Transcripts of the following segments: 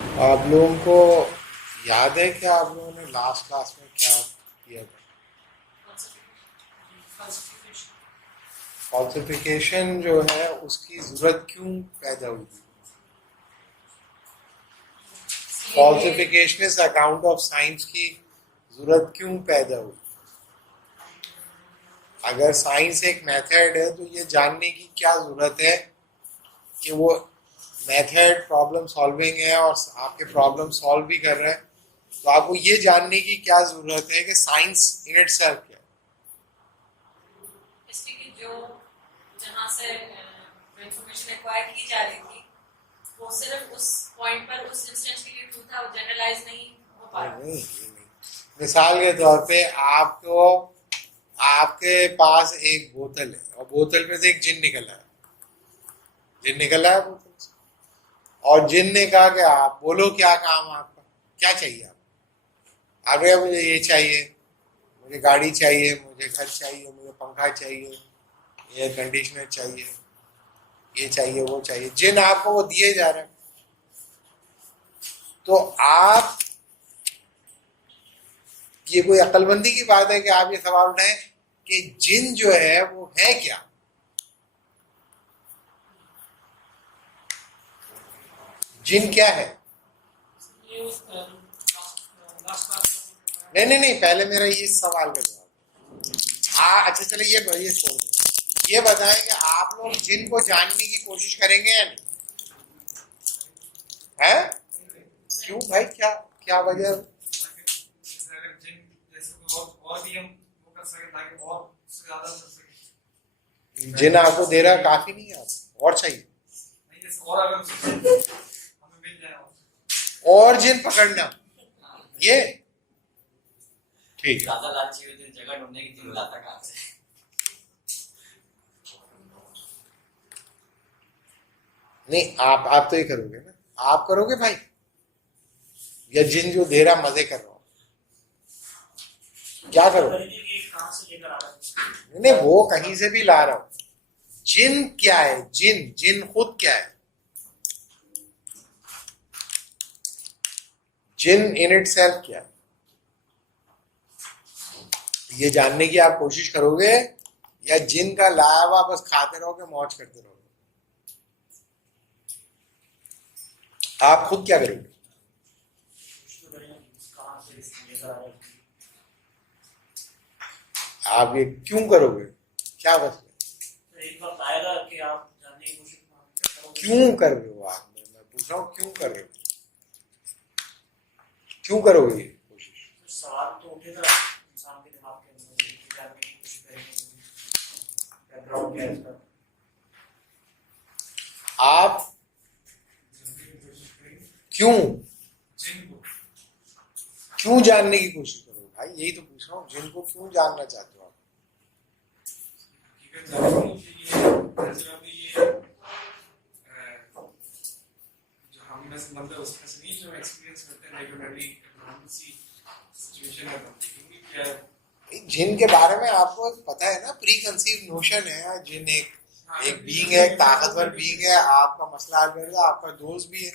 आप लोगों को याद है कि आप लोगों ने लास्ट क्लास में क्या किया था? फॉल्सिफिकेशन जो है उसकी जरूरत क्यों पैदा हुई? फॉल्सिफिकेशन इस अकाउंट ऑफ साइंस की जरूरत क्यों पैदा हुई? अगर साइंस एक मेथड है तो ये जानने की क्या जरूरत है कि वो मेथड प्रॉब्लम सॉल्विंग है और आपके प्रॉब्लम सॉल्व भी कर रहे हैं, तो आपको ये जानने की क्या जरूरत है कि साइंस इन इटसेल्फ क्या है? इसलिए जो जहाँ से इंफॉर्मेशन एक्वायर की जा रही थी वो सिर्फ उस पॉइंट पर उस इंस्टेंस के लिए ट्रू था, जनरलाइज नहीं हो पा रहा। नहीं, मिसाल के तौर पे आपको आपके पास एक बोतल है और बोतल में से एक जिन निकला है, जिन निकला है बोतल से, और जिन ने कहा कि आप बोलो क्या काम आपका, क्या चाहिए आपको? आप गया मुझे ये चाहिए, मुझे गाड़ी चाहिए, मुझे घर चाहिए, मुझे पंखा चाहिए, एयर कंडीशनर चाहिए, ये चाहिए वो चाहिए, जिन आपको वो दिए जा रहे हैं। तो आप, ये कोई अक्लमंदी की बात है कि आप ये सवाल उठाएं कि जिन जो है वो है क्या? जिन क्या है? नहीं नहीं नहीं, पहले मेरा ये सवाल का जवाब। अच्छा चले ये छोड़ दें, ये बताएं कि आप लोग जिन को जानने की कोशिश करेंगे या नहीं? है? क्यों भाई, क्या क्या वजह? जिन आपको दे रहा काफी नहीं है, और चाहिए? और जिन पकड़ना, ये ठीक है। ज्यादा लालची हुई तो जगह ढूंढने की दिन लाता कहां से? नहीं, आप तो ये करोगे ना, आप करोगे भाई, या जिन जो दे रहा मजे कर रहा हो, क्या करोगे? नहीं, वो कहीं से भी ला रहा हूं। जिन क्या है? जिन जिन खुद क्या है? जिन इन इट सेल्फ क्या है? ये जानने की आप कोशिश करोगे, या जिन का लाया हुआ बस खाते रहोगे, मौज करते रहोगे? आप खुद क्या करोगे? आप ये क्यों करोगे? क्या बस एक वक्त आएगा कि आप जानने की कोशिश क्यों कर रहे हो आप? मैं पूछ रहा हूँ क्यों कर रहे हो? क्यों करोगे ये कोशिश? सवाल तो उठेगा इंसान के दिमाग के अंदर, जानने की कोशिश करेंगे बैकग्राउंड क्या है इसका। आप क्यों क्यों जानने की कोशिश करोगे भाई? यही तो पूछ रहा हूँ, जिनको क्यों जानना चाहते हो आप? मतलब उसमें से नहीं जो एक्सपीरियंस करते हैं रेगुलरली सिचुएशन है, तो देखेंगे क्या है। जिन के बारे में आपको पता है ना, प्री कंसीव नोशन है, जिन एक बीइंग है, ताकतवर बीइंग है, आपका मसला हल करेगा, आपका दोस्त भी है।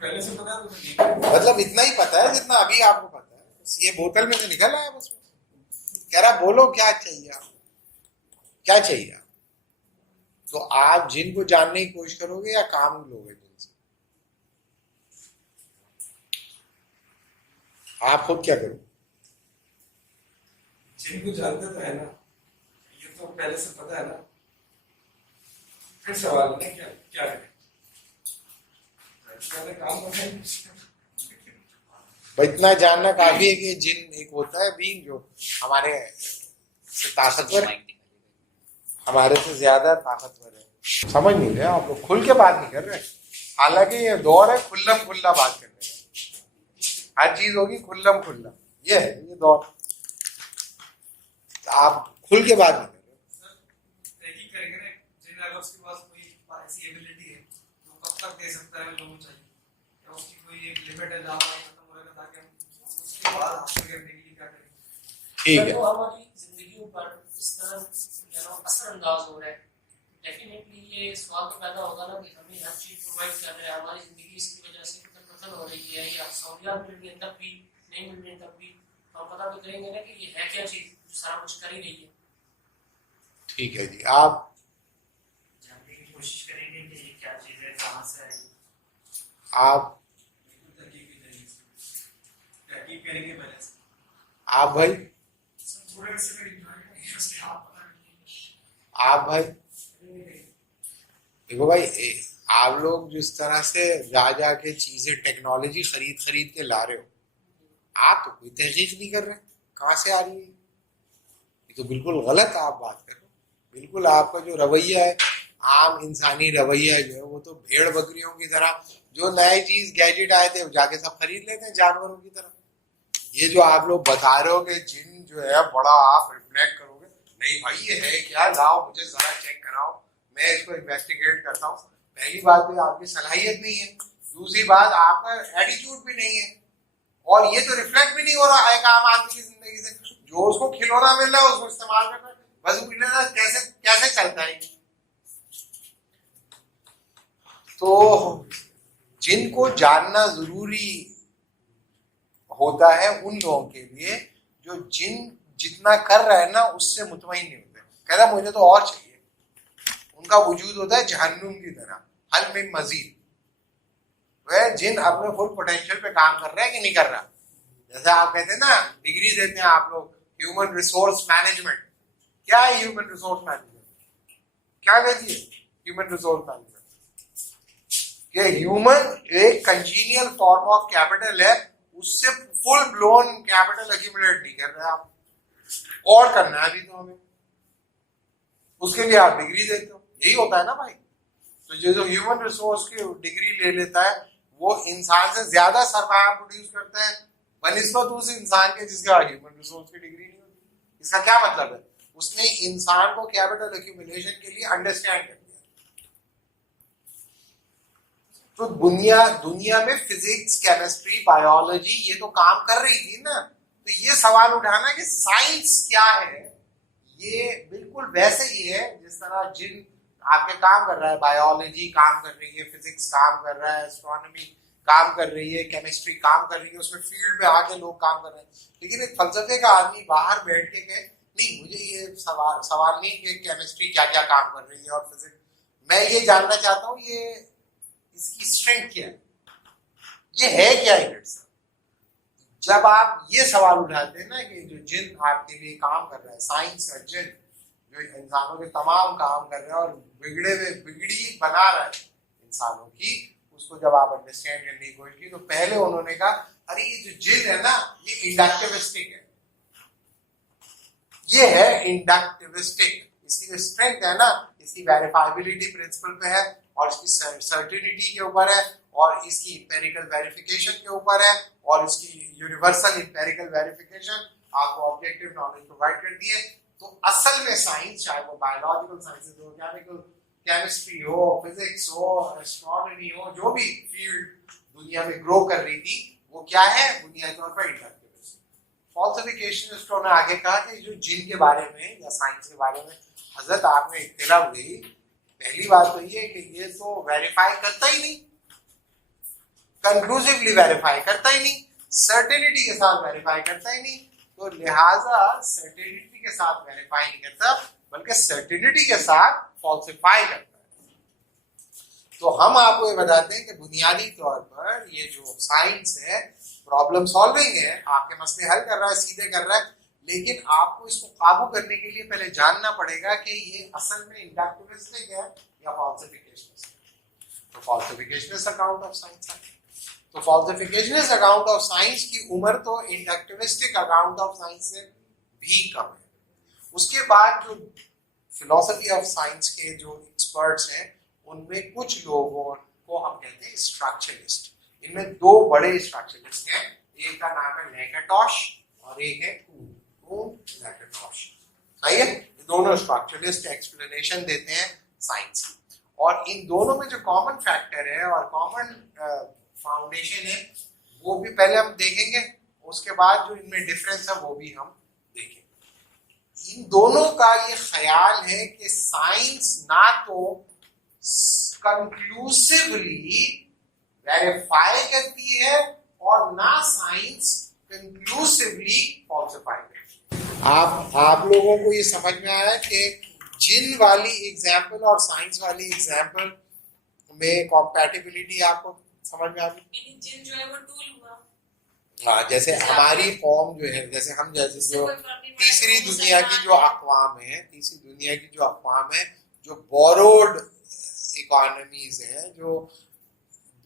पहले से पता है तो मतलब इतना ही पता है जितना अभी आपको पता है, बस ये बोतल में से निकल आया, बस कह रहा बोलो क्या चाहिए आप, क्या चाहिए आप? तो आप जिन को जानने की कोशिश करोगे या काम लोगे जिनसे? आप खुद क्या करोगे? जिनको जानते तो है ना, ये तो पहले से पता है ना, फिर सवाल है क्या क्या करें? काम भाई इतना जानना काफी है कि जिन एक होता है बीइंग जो हमारे से ताकतवर है, हमारे से ज्यादा ताकतवर है। समझ नहीं रहे आप लोग, खुल के बात नहीं कर रहे। हालांकि ये दौर है खुल्लम खुल्ला बात करने का, हर चीज होगी खुल्लम खुल्ला, ये है ये दौर। आप खुल के बात नहीं कर रहे। ही करेंगे ना, जिन अगर उसके पास कोई ऐसी एबिलिटी है तो कब तक दे सकता है लोगों चाहिए, या उसकी कोई एक लिमिट है जहाँ पर खत्म होएगा, ताकि हम उसके बाद हासिल करने के लिए क्या करें। ठीक है, तो हमारी जिंदगी पर इस तरह असर अंदाज हो रहा है डेफिनेटली ये सवाल तो पैदा होगा ना कि हमें हर चीज प्रोवाइड कर रहे हैं, हमारी जिंदगी इसकी वजह से कत्ल हो रही है या सहूलियात मिल रही है तब भी, नहीं मिल रही है तब भी, तो हम पता तो करेंगे ना कि ये है क्या चीज जो सारा कुछ कर ही रही है। ठीक है जी, आप जानने की कोशिश करेंगे कि ये क्या चीज़ है, कहाँ से आई। आप तहकीक करेंगे पहले से। आप भाई सब थोड़े से भी enjoy करेंगे, उसके आप पता नहीं। आप भाई देखो भाई, आप लोग जिस तरह से जा जाके चीजें टेक्नोलॉजी खरीद खरीद के ला रहे हो, आप तो कोई तहकीक नहीं कर रहे कहाँ से आ रही है। ये तो बिल्कुल गलत आप बात कर रहे हो। बिल्कुल आपका जो रवैया है, आम इंसानी रवैया जो है, वो तो भेड़ बकरियों की तरह, जो नई चीज गैजेट आए थे वो जाके सब खरीद लेते हैं जानवरों की तरह। ये जो आप लोग बता रहे हो कि जिन जो है बड़ा आप रिफ्लेक्ट करोगे, नहीं भाई ये है क्या, लाओ मुझे जरा चेक कराओ, मैं इसको इन्वेस्टिगेट करता हूँ। पहली बात तो आपकी सलाहियत नहीं है, दूसरी बात आपका एटीट्यूड भी नहीं है, और ये तो रिफ्लेक्ट भी नहीं हो रहा है आम आदमी की जिंदगी से। जो उसको खिलौना मिल रहा है उसको इस्तेमाल कर रहा है, बस वो लेना कैसे कैसे चलता है। तो जिनको जानना जरूरी होता है उन लोगों के लिए जो जिन जितना कर रहा है ना उससे मुतमईन नहीं होते, कहता मुझे तो और चाहिए। उनका वजूद होता है जहन्नुम की तरह, हल में मजीद। वह जिन अपने फुल पोटेंशियल पे काम कर रहा है कि नहीं कर रहा। जैसे आप कहते हैं ना, डिग्री देते हैं आप लोग ह्यूमन रिसोर्स मैनेजमेंट। क्या है ह्यूमन रिसोर्स मैनेजमेंट? क्या कहती है ह्यूमन रिसोर्स मैनेजमेंट? ये ह्यूमन एक कंजीनियल फॉर्म ऑफ कैपिटल है, उससे फुल ब्लोन कैपिटल एक्यूमुलेट नहीं कर रहे आप, और करना है अभी तो हमें, उसके लिए आप डिग्री देते हो। यही होता है ना भाई। तो जो ह्यूमन रिसोर्स की डिग्री ले लेता है वो इंसान से ज्यादा सरमाया प्रोड्यूस करता है बनिस्बत उस इंसान के जिसका ह्यूमन रिसोर्स की डिग्री नहीं होती। इसका क्या मतलब है? उसने इंसान को कैपिटल एक्यूमुलेशन के लिए अंडरस्टैंड कर दिया। तो दुनिया में फिजिक्स, केमिस्ट्री, बायोलॉजी ये तो काम कर रही थी ना। तो ये सवाल उठाना कि साइंस क्या है, ये बिल्कुल वैसे ही है जिस तरह जिन आपके काम कर रहा है, बायोलॉजी काम कर रही है, फिजिक्स काम कर रहा है, एस्ट्रोनॉमी काम कर रही है, केमिस्ट्री काम कर रही है, उसमें फील्ड में आके लोग काम कर रहे हैं। लेकिन एक फलसफे का आदमी बाहर बैठ के कहे नहीं मुझे ये सवाल नहीं कि केमिस्ट्री क्या क्या काम कर रही है और फिजिक्स, मैं ये जानना चाहता हूँ ये इसकी स्ट्रेंथ क्या है, ये है क्या यूनिट्स। जब आप ये सवाल उठाते हैं ना कि जो जिन आपके लिए काम कर रहा है, साइंस का जिन जो इंसानों के तमाम काम कर रहे हैं और बिगड़ी बना रहा है इंसानों की, उसको जब आप अंडरस्टैंड करने की कोशिश की तो पहले उन्होंने कहा अरे ये जो जिन है ना ये इंडक्टिविस्टिक है, ये है इंडक्टिविस्टिक। इसकी जो स्ट्रेंथ है ना, इसकी वेरिफाइबिलिटी प्रिंसिपल पे है और इसकी सर्टिनिटी के ऊपर है और इसकी इंपेरिकल वेरिफिकेशन के ऊपर है और इसकी यूनिवर्सल इंपेरिकल वेरिफिकेशन आपको ऑब्जेक्टिव नॉलेज प्रोवाइड करती है। तो असल में साइंस, चाहे वो बायोलॉजिकल साइंसेज हो, केमिस्ट्री हो, फिजिक्स हो, एस्ट्रोनॉमी हो, जो भी फील्ड दुनिया में ग्रो कर रही थी वो क्या है, बुनियादी तौर पर इंडक्टिविज्म। फॉल्सिफिकेशनिस्टों ने आगे कहा कि जो जिन के बारे में या साइंस के बारे में हजरत आपने इत्तला हुई, पहली बात तो ये कि ये तो वेरीफाई करता ही नहीं, कंक्लूसिवली वेरीफाई करता ही नहीं, सर्टेनिटी के साथ वेरीफाई करता ही नहीं। तो लिहाजा सर्टेनिटी के साथ वेरीफाई नहीं करता बल्कि सर्टेनिटी के साथ फॉल्सिफाई करता है। तो हम आपको ये बताते हैं कि बुनियादी तौर पर ये जो साइंस है प्रॉब्लम सॉल्विंग है, आपके मसले हल कर रहा है, सीधे कर रहा है, लेकिन आपको इसको काबू करने के लिए पहले जानना पड़ेगा कि ये असल में इंडक्टिविस्टिक है या फॉल्सिफिकेशनिस्ट। तो फॉल्सिफिकेशनिस्ट अकाउंट ऑफ साइंस है। तो फॉल्सिफिकेशनिस्ट अकाउंट ऑफ साइंस की उम्र तो इंडक्टिविस्टिक अकाउंट ऑफ साइंस से भी कम है। उसके बाद जो फिलॉसफी ऑफ साइंस के जो एक्सपर्ट्स हैं उनमें कुछ लोगों को हम कहते हैं स्ट्रक्चरलिस्ट। इनमें दो बड़े स्ट्रक्चरलिस्ट हैं, एक का नाम है लैकेटॉश और एक है लैकेटॉश। सही है, दोनों स्ट्रक्चरलिस्ट एक्सप्लेनेशन देते हैं साइंस की, और इन दोनों में जो कॉमन फैक्टर है और कॉमन फाउंडेशन है वो भी पहले हम देखेंगे, उसके बाद जो इनमें डिफरेंस है वो भी हम देखेंगे। इन दोनों का ये ख्याल है कि साइंस ना तो कंक्लूसिवली वेरीफाई करती है और ना साइंस कंक्लूसिवली फॉल्सिफाई करती है। आप लोगों को ये समझ में आया कि जिन वाली एग्जाम्पल और साइंस वाली एग्जाम्पल में कॉम्पैटिबिलिटी आपको समझ में आ गई? मीनिंग जिन जो है वो टूल हुआ, हाँ, जैसे हमारी फॉर्म जो है, जैसे हम जैसे इससे जो कोई फर्क नहीं पड़ता, तीसरी वो दुनिया की मुसलमान जो है। अक़वाम है, तीसरी दुनिया की जो अक़वाम है, जो बोरोड इकोनॉमीज हैं, जो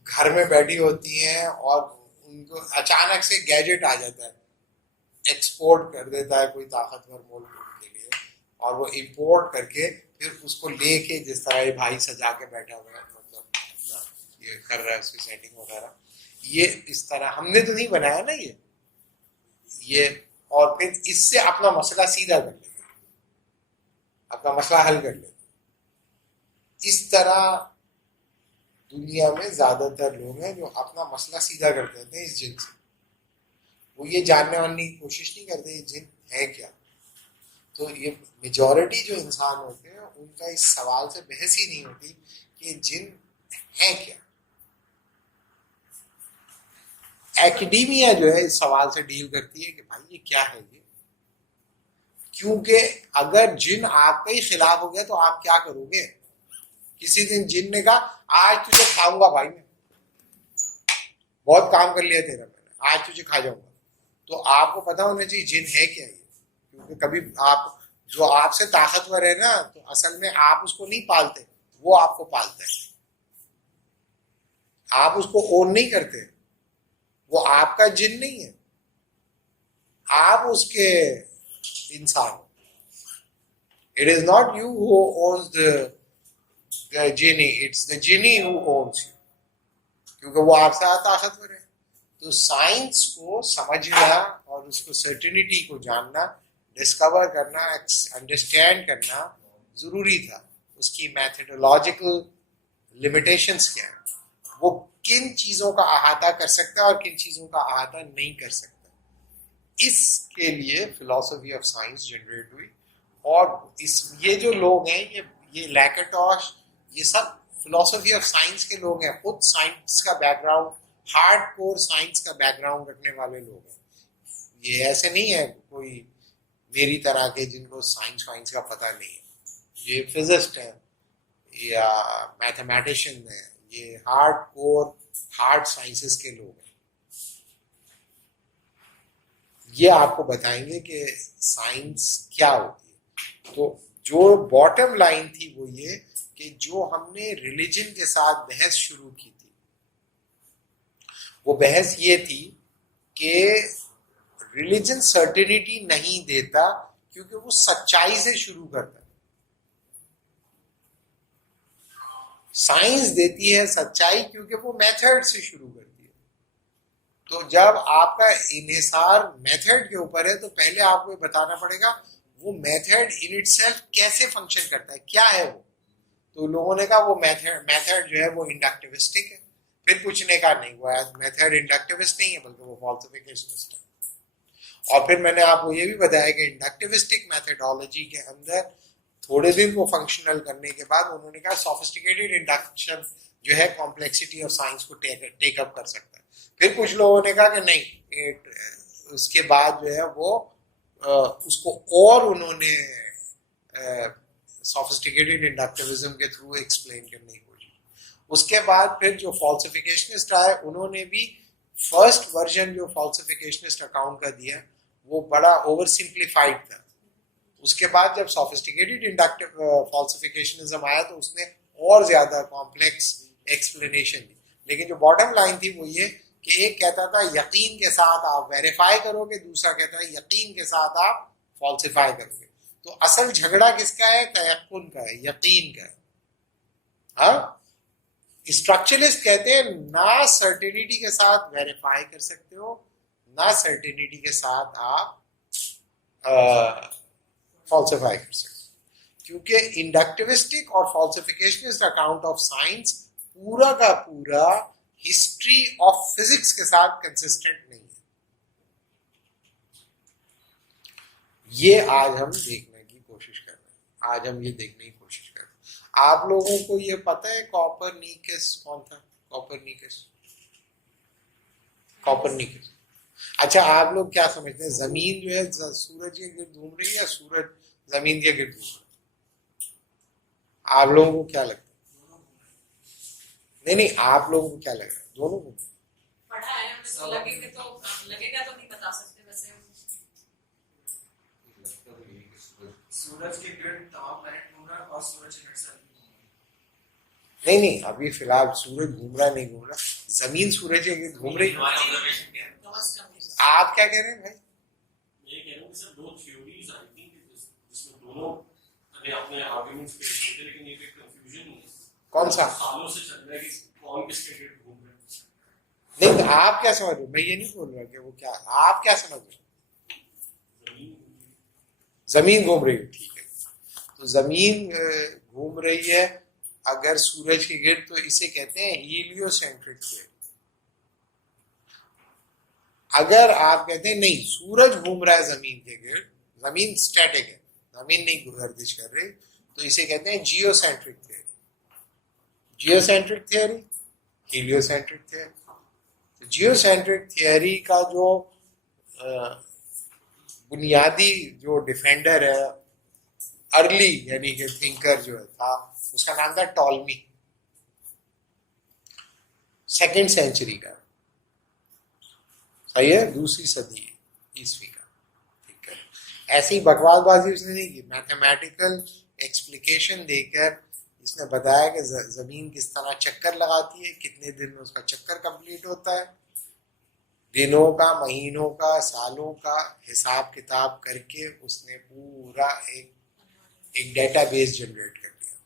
घर में बैठी होती हैं और उनको अचानक से गैजेट आ जाता है, एक्सपोर्ट कर देता है कोई ताकतवर मुल्क उनके लिए, और वो इंपोर्ट करके फिर उसको लेके, जिस तरह ये भाई सजा के बैठा हुआ है, मतलब अपना ये कर रहा है उसकी सेटिंग वगैरह, ये इस तरह हमने तो नहीं बनाया ना ये, और फिर इससे अपना मसला सीधा कर लेंगे, अपना मसला हल कर लेंगे। इस तरह दुनिया में ज्यादातर लोग हैं जो अपना मसला सीधा कर देते हैं इस जिन से। वो ये जानने वाली की कोशिश नहीं करते ये जिन है क्या। तो ये मेजॉरिटी जो इंसान होते हैं उनका इस सवाल से बहस ही नहीं होती कि जिन है क्या। एकेडेमिया जो है इस सवाल से डील करती है कि भाई ये क्या है ये, क्योंकि अगर जिन आपके ही खिलाफ हो गया तो आप क्या करोगे। किसी दिन जिन ने कहा आज तुझे खाऊंगा भाई, मैं बहुत काम कर लिया तेरा, मैंने आज तुझे खा जाऊंगा, तो आपको पता होना चाहिए जिन है क्या ये। क्योंकि कभी आप जो आपसे ताकतवर है ना, तो असल में आप उसको नहीं पालते, वो आपको पालता है। आप उसको ओन नहीं करते, वो आपका जिन नहीं है, आप उसके इंसान हो। It is not you who owns the Jini, it's the Jini who owns you, क्योंकि वो आपसे ताकतवर है। तो साइंस को समझना और उसको सर्टेनिटी को जानना, डिस्कवर करना, अंडरस्टैंड करना जरूरी था। उसकी मैथडोलॉजिकल लिमिटेशंस क्या है, वो किन चीजों का अहाता कर सकता है और किन चीजों का अहाता नहीं कर सकता। इसके लिए फिलॉसफी ऑफ साइंस जनरेट हुई। और ये जो लोग हैं, ये लैकेटॉश, ये सब फिलॉसफी ऑफ साइंस के लोग हैं। खुद साइंस का बैकग्राउंड, हार्डकोर साइंस का बैकग्राउंड रखने वाले लोग हैं। ये ऐसे नहीं है कोई मेरी तरह के जिनको साइंस का पता नहीं है। ये फिजिस्ट है या मैथमेटिशियन है, ये हार्ड साइंसेस के लोग हैं। ये आपको बताएंगे कि साइंस क्या होती है। तो जो बॉटम लाइन थी वो ये कि जो हमने रिलीजन के साथ बहस शुरू की थी, वो बहस ये थी कि रिलीजन सर्टेनिटी नहीं देता, क्योंकि वो सच्चाई से शुरू करता है। साइंस देती है सच्चाई क्योंकि वो मेथड से शुरू करती है। तो जब आपका इन्हिसार मेथड के ऊपर है, तो पहले आपको ये बताना पड़ेगा वो मेथड इन इटसेल्फ कैसे फंक्शन करता है, क्या है वो। तो लोगों ने कहा वो मेथड जो है वो इंडक्टिविस्टिक है। फिर कुछ ने कहा नहीं, वो मेथड इंडक्टिविस्ट नहीं है बल्कि वो फॉल्सिफिकेशनिस्ट है। और फिर मैंने आपको ये भी बताया कि इंडक्टिविस्टिक मेथडोलॉजी के अंदर थोड़े दिन वो फंक्शनल करने के बाद उन्होंने कहा सोफिस्टिकेटेड इंडक्शन जो है कॉम्प्लेक्सिटी ऑफ साइंस को टेक अप कर सकता है। फिर कुछ लोगों ने कहा कि नहीं, उसके बाद जो है वो उसको और उन्होंने सोफिस्टिकेटेड इंडक्टिविज्म के थ्रू एक्सप्लेन करने की कोशिश। उसके बाद फिर जो फॉल्सिफिकेशनिस्ट आए, उन्होंने भी फर्स्ट वर्जन जो फॉल्सिफिकेशनिस्ट अकाउंट का दिया वो बड़ा ओवर सिंप्लीफाइड था। उसके बाद जब सोफिस्टिकेटेड इंडक्टिव फॉल्सिफिकेशनिज्म आया तो उसने और ज्यादा कॉम्प्लेक्स एक्सप्लेनेशन दी। लेकिन जो बॉटम लाइन थी वो ये कि एक कहता था यकीन के साथ आप वेरीफाई करोगे, दूसरा कहता है यकीन के साथ आप फॉल्सिफाई करोगे। तो असल झगड़ा किसका है? तयक्कुन का है, यकीन का है। हाँ, स्ट्रक्चरलिस्ट कहते हैं ना सर्टेनिटी के साथ वेरीफाई कर सकते हो, ना सर्टेनिटी के साथ आप फॉल्सिफाई कर सकते हो, क्योंकि इंडक्टिविस्टिक और फॉल्सिफिकेशनिस्ट अकाउंट ऑफ साइंस पूरा का पूरा हिस्ट्री ऑफ फिजिक्स के साथ कंसिस्टेंट नहीं है। ये आज हम देखने की कोशिश कर रहे हैं, आज हम ये देखने की कोशिश कर रहे हैं। आप लोगों को ये पता है कॉपरनिकस कौन था? कॉपरनिकस। अच्छा, आप लोग क्या समझते हैं, जमीन जो है सूरज के गिर्द घूम रही है या सूरज जमीन के गिर्द घूम रहा है? आप लोगों को क्या लगता है? नहीं, आप लोगों को क्या लग रहा है? दोनों को पढ़ा है हमने, तो लगेगा तो नहीं बता सकते वैसे हम। सूरज के गिर्द तमाम प्लैनेट घूम रहा है और सूरज के गिर्द से नहीं, अभी फिलहाल सूरज घूम रहा नहीं घूम रहा, जमीन सूरज के गिर्द घूम रही है। आप क्या कह रहे हैं भाई? ये कह रहा हूँ सर, दो थ्योरीज आई थिंक जिसमें दोनों अपने आर्गुमेंट्स पेश करते हैं, लेकिन ये कंफ्यूजन है। कौन सा? सालों से चल रहा है कि कौन किसके गिर्द घूम रहा है। नहीं, तो आप क्या समझ रहे हो? मैं ये नहीं बोल रहा कि वो क्या, आप क्या समझ रहे हो? जमीन घूम रही है, ठीक है। तो जमीन घूम रही है अगर सूरज के गिर्द, तो इसे कहते हैं हीलियोसेंट्रिक थ्योरी। अगर आप कहते हैं नहीं, सूरज घूम रहा है जमीन के गिर्द, जमीन स्टैटिक है, जमीन नहीं गर्दिश कर रही, तो इसे कहते हैं geocentric theory. Geocentric theory, heliocentric theory. Geocentric theory का जो बुनियादी जो डिफेंडर है, अर्ली यानी कि थिंकर जो था, उसका नाम था टॉलमी, 2nd सेंचुरी का, सही है, 2री सदी ईस्वी का, ठीक है। ऐसी बकवासबाजी उसने नहीं की, मैथमेटिकल एक्सप्लिकेशन देकर इसने बताया कि जमीन किस तरह चक्कर लगाती है, कितने दिन में उसका चक्कर कंप्लीट होता है, दिनों का, महीनों का, सालों का हिसाब किताब करके उसने पूरा एक डेटाबेस जनरेट कर दिया,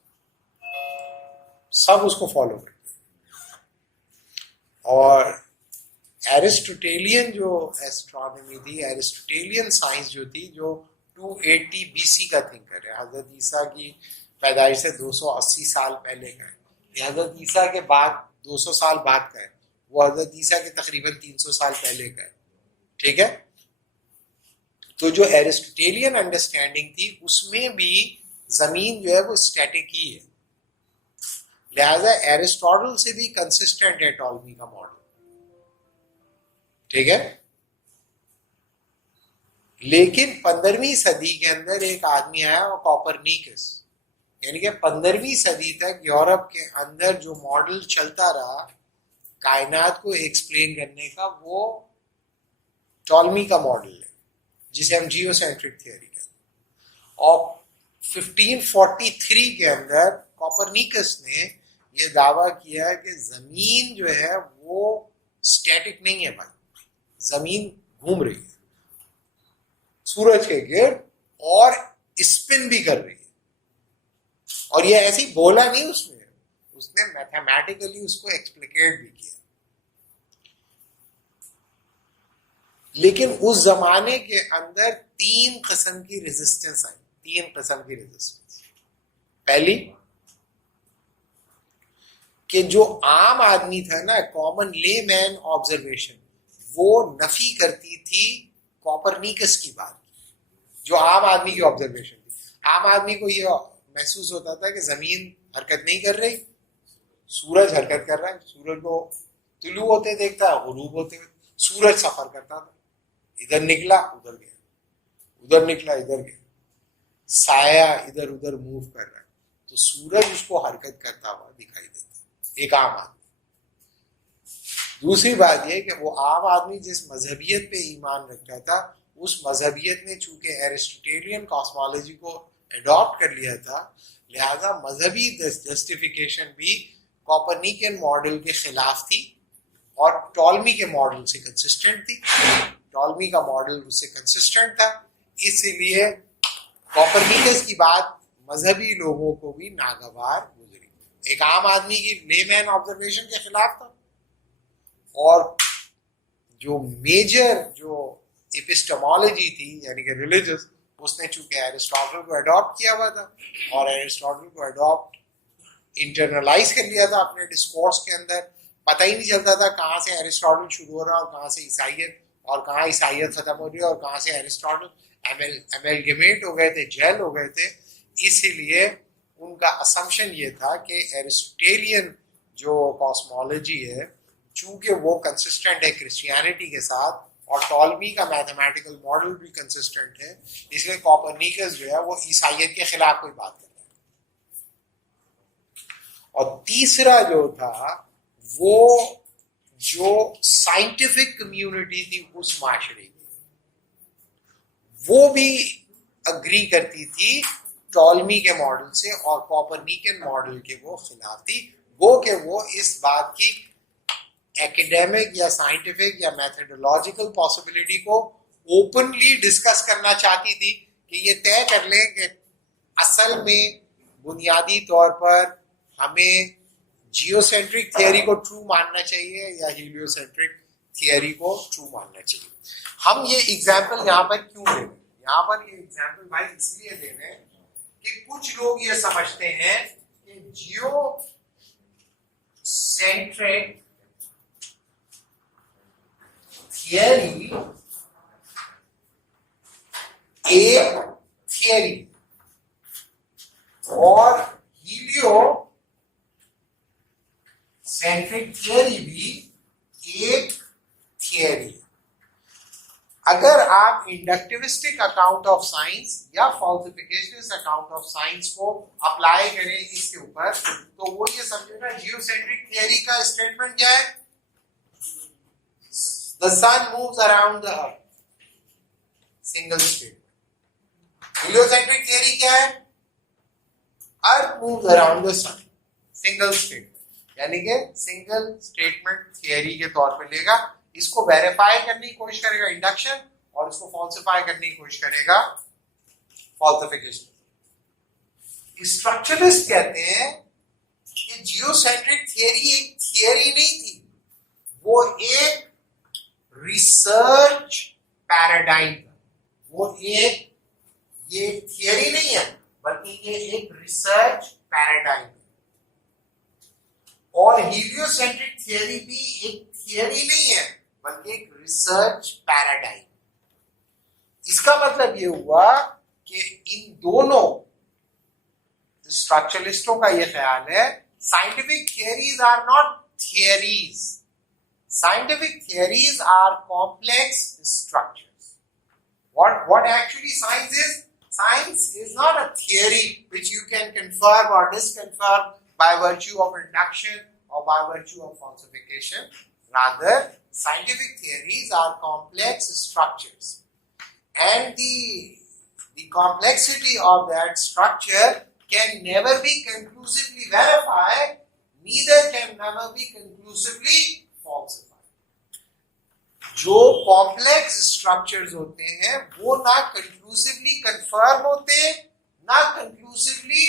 सब उसको फॉलो करते हैं। और एरिस्टोटेलियन जो एस्ट्रोनॉमी थी, एरिस्टोटेलियन साइंस जो थी, जो 280 BC का थिंकर है, हजरत ईसा की पैदाइश से 280 साल पहले का है, हजरत ईसा के बाद 200 साल बाद का है, वो हजरत ईसा के तकरीबन 300 साल पहले का है, ठीक है। तो जो एरिस्टोटेलियन अंडरस्टैंडिंग थी, उसमें भी जमीन जो है वो स्टैटिक ही है, लिहाजा एरिस्टोटल से भी कंसिस्टेंट है टॉलमी का मॉडल, ठीक है। लेकिन 15वीं सदी के अंदर एक आदमी आया, और कॉपरनिकस, यानी कि 15वीं सदी तक यूरोप के अंदर जो मॉडल चलता रहा कायनात को एक्सप्लेन करने का, वो टॉलमी का मॉडल है, जिसे हम जियोसेंट्रिक थ्योरी कहते हैं। और 1543 के अंदर कॉपरनिकस ने यह दावा किया कि जमीन जो है वो स्टैटिक नहीं है भाई, जमीन घूम रही है सूरज के गिर्द और स्पिन भी कर रही है। और ये ऐसे ही बोला नहीं उसने मैथमेटिकली उसको एक्सप्लिकेट भी किया। लेकिन उस जमाने के अंदर 3 किस्म की रेजिस्टेंस आई, 3 किस्म की रेजिस्टेंस। पहली कि जो आम आदमी था ना, कॉमन लेमैन ऑब्जर्वेशन, वो नफी करती थी कॉपरनिकस की बात, जो आम आदमी की ऑब्जर्वेशन थी। आम आदमी को ये महसूस होता था कि जमीन हरकत नहीं कर रही, सूरज हरकत कर रहा है, सूरज को तुलू होते देखता है, गुरूब होते हुए, सूरज सफर करता था, इधर निकला उधर गया, उधर निकला इधर गया, साया इधर उधर मूव कर रहा है, तो सूरज उसको हरकत करता हुआ दिखाई देता एक आम आदमी। दूसरी बात यह कि वो आम आदमी जिस मजहबियत पे ईमान रखता था, उस मजहबियत ने चूंकि एरिस्टोटेलियन कॉस्मोलॉजी को अडॉप्ट कर लिया था, लिहाजा मजहबी जस्टिफिकेशन भी कॉपरनिकन मॉडल के खिलाफ थी और टॉलमी के मॉडल से कंसिस्टेंट थी। टॉलमी का मॉडल उससे कंसिस्टेंट था, इसलिए कॉपरनिकस की बात मजहबी लोगों को भी नागवार गुजरी। एक आम आदमी की लेमैन ऑब्जर्वेशन के खिलाफ था, और जो मेजर जो एपिस्टेमोलॉजी थी यानी कि रिलीजियस, उसने चूंकि एरिस्टोटल को अडॉप्ट किया हुआ था और एरिस्टोटल को अडॉप्ट इंटरनलाइज कर लिया था अपने डिस्कोर्स के अंदर, पता ही नहीं चलता था कहाँ से एरिस्टोटल शुरू हो रहा है और कहाँ से ईसाइयत, और कहाँ ईसाइयत खत्म हो रही है और कहाँ से एरिस्टोटल। एमेलगेमेट हो गए थे, जेल हो गए थे। इसीलिए उनका असम्पशन ये था कि एरिस्टोटेलियन जो कॉस्मोलॉजी है, चूंकि वो कंसिस्टेंट है क्रिश्चियनिटी के साथ और टॉलमी का मैथमेटिकल मॉडल भी कंसिस्टेंट है, इसलिए कोपरनिकस जो है वो ईसाइयत के खिलाफ कोई बात कर रहा है। और तीसरा जो था वो जो साइंटिफिक कम्युनिटी थी उस माशरे की, वो भी अग्री करती थी टॉलमी के मॉडल से और कोपरनिकन मॉडल के वो खिलाफ थी। वो कि वो इस बात की एकेडमिक या साइंटिफिक या मैथडोलॉजिकल पॉसिबिलिटी को ओपनली डिस्कस करना चाहती थी कि ये तय कर लें कि असल में बुनियादी तौर पर हमें जियोसेंट्रिक थियरी को ट्रू मानना चाहिए या हीलियोसेंट्रिक थियरी को ट्रू मानना चाहिए। हम ये एग्जाम्पल यहाँ पर क्यों ले रहे हैं? यहाँ पर ये एग्जाम्पल भाई इसलिए ले रहे हैं कि कुछ लोग ये समझते हैं कि जियोसेंट्रिक थियरी एक थियरी और हीलियो सेंट्रिक थियरी भी एक थियरी। अगर आप इंडक्टिविस्टिक अकाउंट ऑफ साइंस या फॉल्सिफिकेशनिस्ट अकाउंट ऑफ साइंस को अप्लाई करें इसके ऊपर, तो वो ये समझेगा जियोसेंट्रिक थियरी का स्टेटमेंट क्या है? The sun moves around the earth. Single statement. Heliocentric theory क्या है? Earth moves around the sun. Single statement. यानी कि सिंगल स्टेटमेंट थियरी के तौर पे लेगा, इसको वेरीफाई करने की कोशिश करेगा इंडक्शन और इसको फॉल्सिफाई करने की कोशिश करेगा फॉल्सिफिकेशन। स्ट्रक्चरलिस्ट कहते हैं कि जियोसेंट्रिक थियरी एक थियरी नहीं थी, वो एक रिसर्च पैराडाइम, वो एक ये थियरी नहीं है बल्कि ये एक रिसर्च पैराडाइम है। और हीलियोसेंट्रिक थियरी भी एक थियरी नहीं है बल्कि एक रिसर्च पैराडाइम। इसका मतलब ये हुआ कि इन दोनों स्ट्रक्चरलिस्टों का ये ख्याल है scientific theories are not theories, scientific theories are complex structures. What actually science is? Science is not a theory which you can confirm or disconfirm by virtue of induction or by virtue of falsification. Rather, scientific theories are complex structures. And the complexity of that structure can never be conclusively verified, neither can never be conclusively falsified. जो complex structures होते हैं वो ना conclusively confirm होते ना conclusively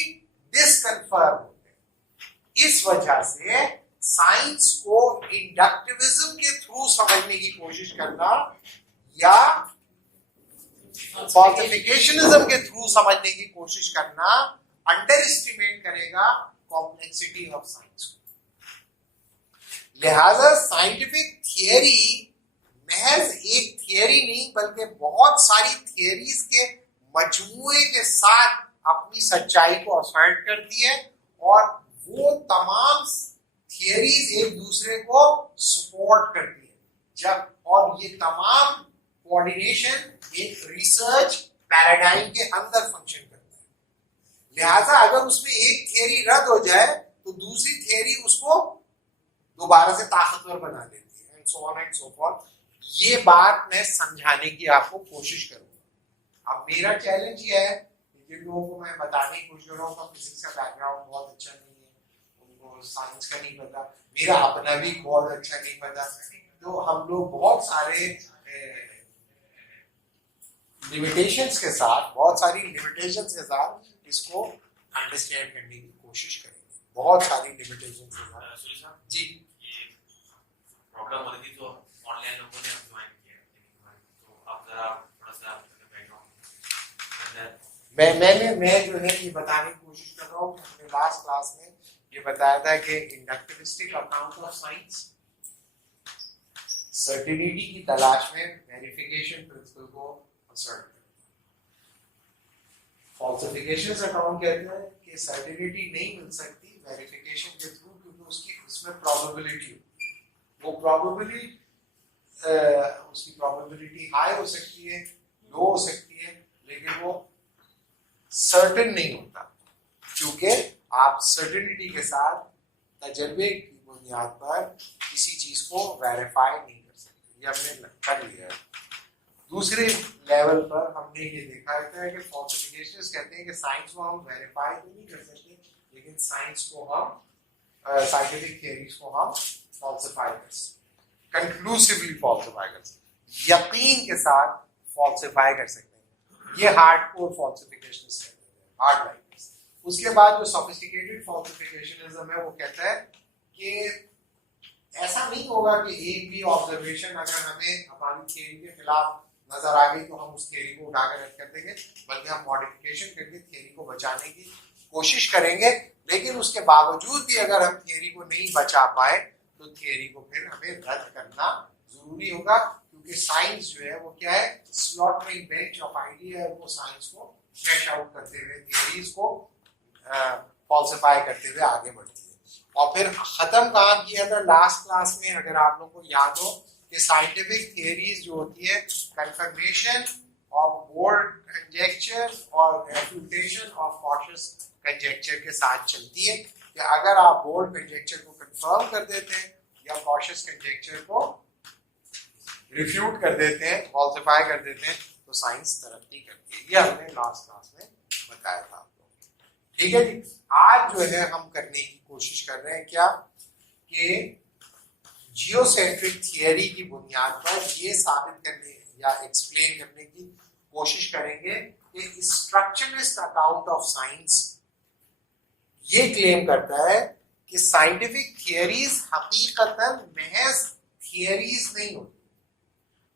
डिसकंफर्म होते। इस वजह से साइंस को इंडक्टिविज्म के थ्रू समझने की कोशिश करना या फॉल्सिफिकेशनिज्म के थ्रू समझने की कोशिश करना अंडर एस्टिमेट करेगा कॉम्प्लेक्सिटी ऑफ साइंस को। लिहाजा साइंटिफिक थियरी महज एक थियरी नहीं बल्कि बहुत सारी थियरीज के मजमूए के साथ अपनी सच्चाई को असर्ट करती है और वो तमाम थियरीज एक दूसरे को सपोर्ट करती है जब, और ये तमाम कोऑर्डिनेशन एक रिसर्च पैराडाइम के अंदर फंक्शन करता है। लिहाजा अगर उसमें एक थियरी रद्द हो जाए तो दूसरी थियरी उसको दोबारा से ताकतवर बना देती है, and so on and so forth. ये बात मैं समझाने की आपको कोशिश करूंगा। अब मेरा चैलेंज ये है कि जिन लोगों को मैं बताने की कोशिश कर रहा हूँ फिजिक्स का बैकग्राउंड बहुत अच्छा नहीं है, उनको साइंस का नहीं पता, मेरा अपना भी बहुत अच्छा नहीं पता, तो हम लोग बहुत सारे लिमिटेशंस के साथ, बहुत सारी लिमिटेशंस के साथ इसको अंडरस्टैंड करने की कोशिश करेंगे, बहुत सारी लिमिटेशंस के साथ। जी प्रॉब्लम हो रही थी तो ऑनलाइन लोगों ने अपलाइन किया, तो आप जरा थोड़ा सा बैकग्राउंड मैं जो है ये बताने की कोशिश कर रहा हूँ। हमने लास्ट क्लास में ये बताया था कि इंडक्टिविस्टिक अकाउंट ऑफ साइंस सर्टेनिटी की तलाश में वेरिफिकेशन प्रिंसिपल को असर्ट करता है। फॉल्सिफिकेशन अकाउंट कहते हैं कि सर्टेनिटी नहीं मिल सकती वेरिफिकेशन के थ्रू, क्योंकि उसकी उसमें प्रोबेबिलिटी, वो प्रोबेबिलिटी उसकी प्रोबेबिलिटी हाई हो सकती है, लो हो सकती है, लेकिन वो सर्टेन नहीं होता, क्योंकि आप सर्टेनिटी के साथ तजर्बे की बुनियाद पर किसी चीज को वेरीफाई नहीं कर सकते। ये हमने कर लिया है। दूसरे लेवल पर हमने ये देखा है कि फॉल्सिफिकेशंस कहते हैं कि साइंस को हम वेरीफाई तो नहीं कर सकते, लेकिन साइंस को हम साइंटिफिक थियरीज को हम फॉल्सिफाई कर सकते, कंक्लूसिवली फॉल्सिफाई कर सकते, यकीन के साथ फॉल्सिफाई कर सकते हैं। ये हार्डकोर फॉल्सिफिकेशंस कहते हैं, हार्ड लाइनर्स। उसके बाद जो सोफिस्टिकेटेड फॉल्सिफिकेशनिज्म है वो कहता है कि ऐसा नहीं होगा कि एक भी ऑब्जर्वेशन अगर हमें हमारी थियरी के खिलाफ नजर आ गई तो हम उस थियरी को उठाकर रद्द कर देंगे, बल्कि हम मॉडिफिकेशन करके थियरी को बचाने की कोशिश करेंगे। लेकिन उसके बावजूद भी अगर हम थियरी को नहीं बचा पाए तो थियरी को फिर हमें रद्द करना जरूरी होगा, क्योंकि साइंस जो है वो क्या है, स्लॉटरिंग बेंच ऑफ आइडिया है। वो साइंस को फ्लैश आउट करते हुए, थियरीज को फॉल्सिफाई करते हुए आगे बढ़ती है। और फिर खत्म कहाँ किया था लास्ट क्लास में, अगर आप लोगों को याद हो, कि साइंटिफिक थियरीज जो होती है कंफर्मेशन ऑफ बोल्ड कंजेक्चर और रेफ्यूटेशन ऑफ कॉशियस कंजेक्चर के साथ चलती है। कि अगर आप बोल्ड कंजेक्चर को कंफर्म कर देते हैं या कॉशियस कंजेक्चर को रिफ्यूट कर देते हैं, फॉल्सिफाई कर देते हैं, तो साइंस तरक्की करती है। ये हमने लास्ट क्लास में बताया था आपको। ठीक है जी। आज जो है हम करने की कोशिश कर रहे हैं क्या, कि जियोसेंट्रिक थियरी की बुनियाद पर ये साबित करने या एक्सप्लेन करने की कोशिश करेंगे कि स्ट्रक्चरलिस्ट अकाउंट ऑफ साइंस ये क्लेम करता है कि साइंटिफिक थियरीज हकीकतन महज थियरीज नहीं होती,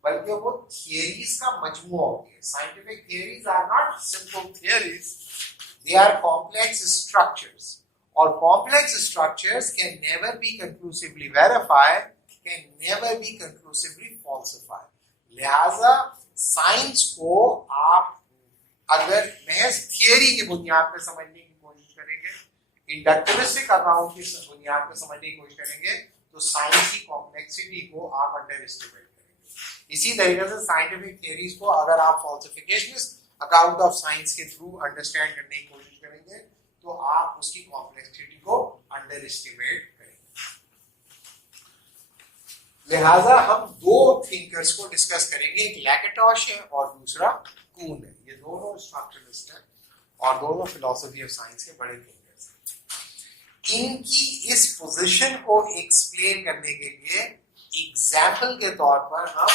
बल्कि वो थियरीज का मजमूआ होती है। Scientific theories are not simple theories, they are complex structures, or complex structures can never be conclusively verified, can never be conclusively falsified. लिहाजा साइंस को आप अगर महज थियरी की बुनियाद पर समझने की कोशिश करेंगे, इंडक्टिविस्टिक अकाउंट की बुनियाद पर समझने की कोशिश करेंगे, तो साइंस की कॉम्प्लेक्सिटी को आप अंडर एस्टिमेट करेंगे। इसी तरीके से साइंटिफिक थियरीज को अगर आप फॉल्सिफिकेशनिस्ट अकाउंट ऑफ साइंस के थ्रू अंडरस्टैंड करने की कोशिश करेंगे, तो आप उसकी कॉम्प्लेक्सिटी को अंडर एस्टिमेट करेंगे। लिहाजा हम दो थिंकर्स को डिस्कस करेंगे, एक लैकेटॉश है और दूसरा कून है। ये दोनों स्ट्रक्चरलिस्ट हैं और दोनों फिलॉसफी ऑफ साइंस के बड़े थिंकर्स हैं। इनकी इस पोजीशन को एक्सप्लेन करने के लिए एग्जाम्पल के तौर पर हम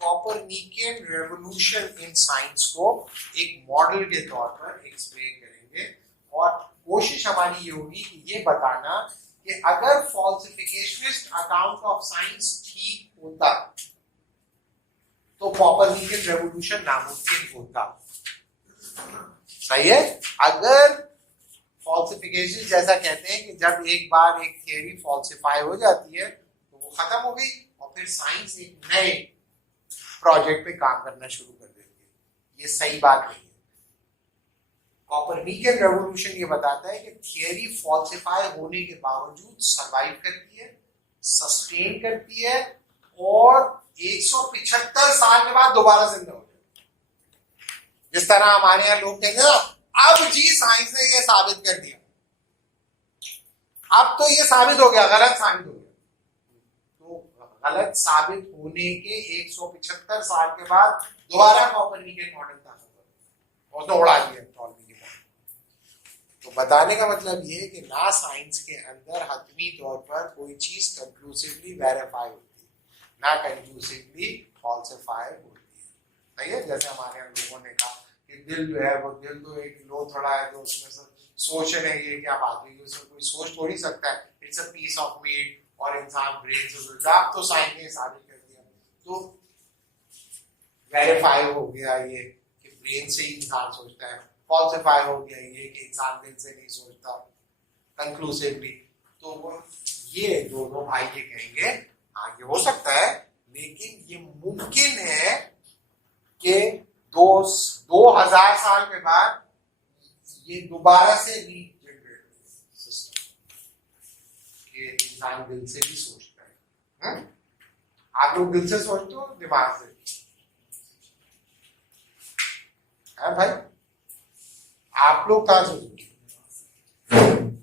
कॉपरनिकियन रेवोल्यूशन इन साइंस को एक मॉडल के तौर पर एक्सप्लेन करेंगे। और कोशिश हमारी ये होगी कि ये बताना कि अगर फॉल्सिफिकेशनिस्ट अकाउंट ऑफ साइंस ठीक होता तो कॉपरनिकियन रेवोल्यूशन नामुमकिन होता। सही है। अगर फॉल्सिफिकेशन जैसा कहते हैं कि जब एक बार एक थियरी फॉल्सिफाई हो जाती है तो वो खत्म हो गई और फिर साइंस एक नए प्रोजेक्ट पे काम करना शुरू कर देती है, ये सही बात नहीं है। कॉपरनिकियन रेवोल्यूशन ये बताता है कि थियरी फॉल्सिफाई होने के बावजूद सरवाइव करती है, सस्टेन करती है और 175 साल के बाद दोबारा जिंदा हो जाती है। जिस तरह हमारे यहाँ लोग कहते हैं ना, अब जी साइंस ने ये साबित कर दिया, अब तो ये साबित हो गया, गलत साबित हो गया। गलत साबित होने के 175 साल के बाद दोबारा कॉपरनिकियन मॉडल था और तो उड़ा दिया टॉलमी के मॉडल। तो बताने का मतलब ये है कि ना साइंस के अंदर हतमी तौर पर कोई चीज कंक्लूसिवली वेरीफाई होती है, ना कंक्लूसिवली फॉल्सिफाई होती है। सही है। जैसे हमारे यहाँ लोगों ने कहा कि दिल जो है वो दिल तो एक लोथड़ा है, तो उसमें से सोचने ये क्या बात है, उसमें कोई सोच थोड़ी सकता है, it's a piece of meat, और इंसान ब्रेन से जुड़ा, तो साइंस ने साबित कर दिया, तो वेरीफाई हो गया ये कि ब्रेन से ही इंसान सोचता है, फॉल्सिफाई हो गया ये कि इंसान दिल से नहीं सोचता कंक्लूसिवली। तो वो ये दोनों भाई ये कहेंगे हाँ ये हो सकता है, लेकिन ये मुमकिन है कि 2000 साल के बाद ये दोबारा से रीजनरेट सिस्टम ये इंसान दिल से भी सोचता है। आप लोग दिल से सोचते हो दिमाग से है भाई? आप लोग कहाँ सोचते हो?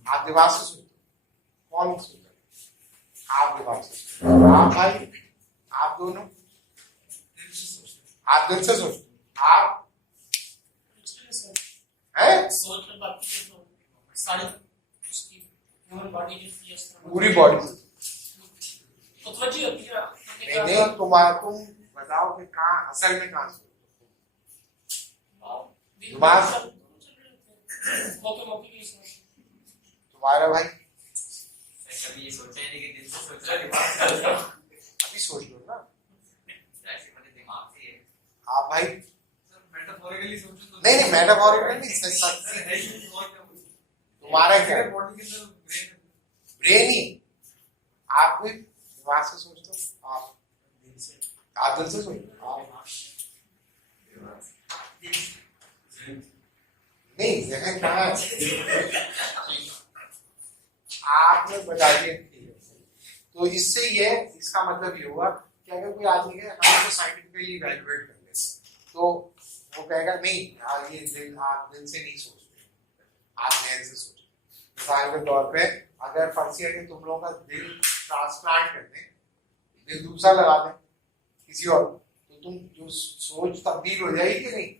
आप दिमाग से सोचते हो? कौन सोचता है? आप दिमाग से सोचते हो। आप भाई आप दोनों आप दिल से सोचते हो। आप है सोच कर बाकी सारी उसकी ह्यूमन बॉडी की पूरी बॉडी से मुतवज्जी होती है। नहीं तुम बताओ कि कहाँ असल में कहाँ सोचते हो? दिमाग तुम्हारा भाई कभी ये सोचा ही नहीं कि दिल से सोच रहा दिमाग से सोच रहा। अभी सोच लो ना। ऐसे मतलब दिमाग से है। आप भाई सर मेटाफोरिकली सोचो तो नहीं मेटाफोरिकल नहीं सच सच सर है ही और क्या बोलूं? तुम्हारा क्या है? बॉडी के अंदर ब्रेन ब्रेन ही आप भी दिमाग से सोचते हो। आप दिल से सोचते हो। नहीं जगह कहाँ है? आपने बता दिया ठीक है। तो इससे ये इसका मतलब ये हुआ कि अगर कोई आदमी है हम तो साइंटिफिकली इवैल्यूएट कर ले तो वो कहेगा नहीं यार ये दिल आप दिल से नहीं सोचते आप ध्यान से सोचते। मिसाल के तौर पे अगर फर्जी है कि तुम लोगों का दिल ट्रांसप्लांट कर दें दिल दूसरा लगा दें किसी और तो तुम जो सोच तब्दील हो जाएगी कि नहीं?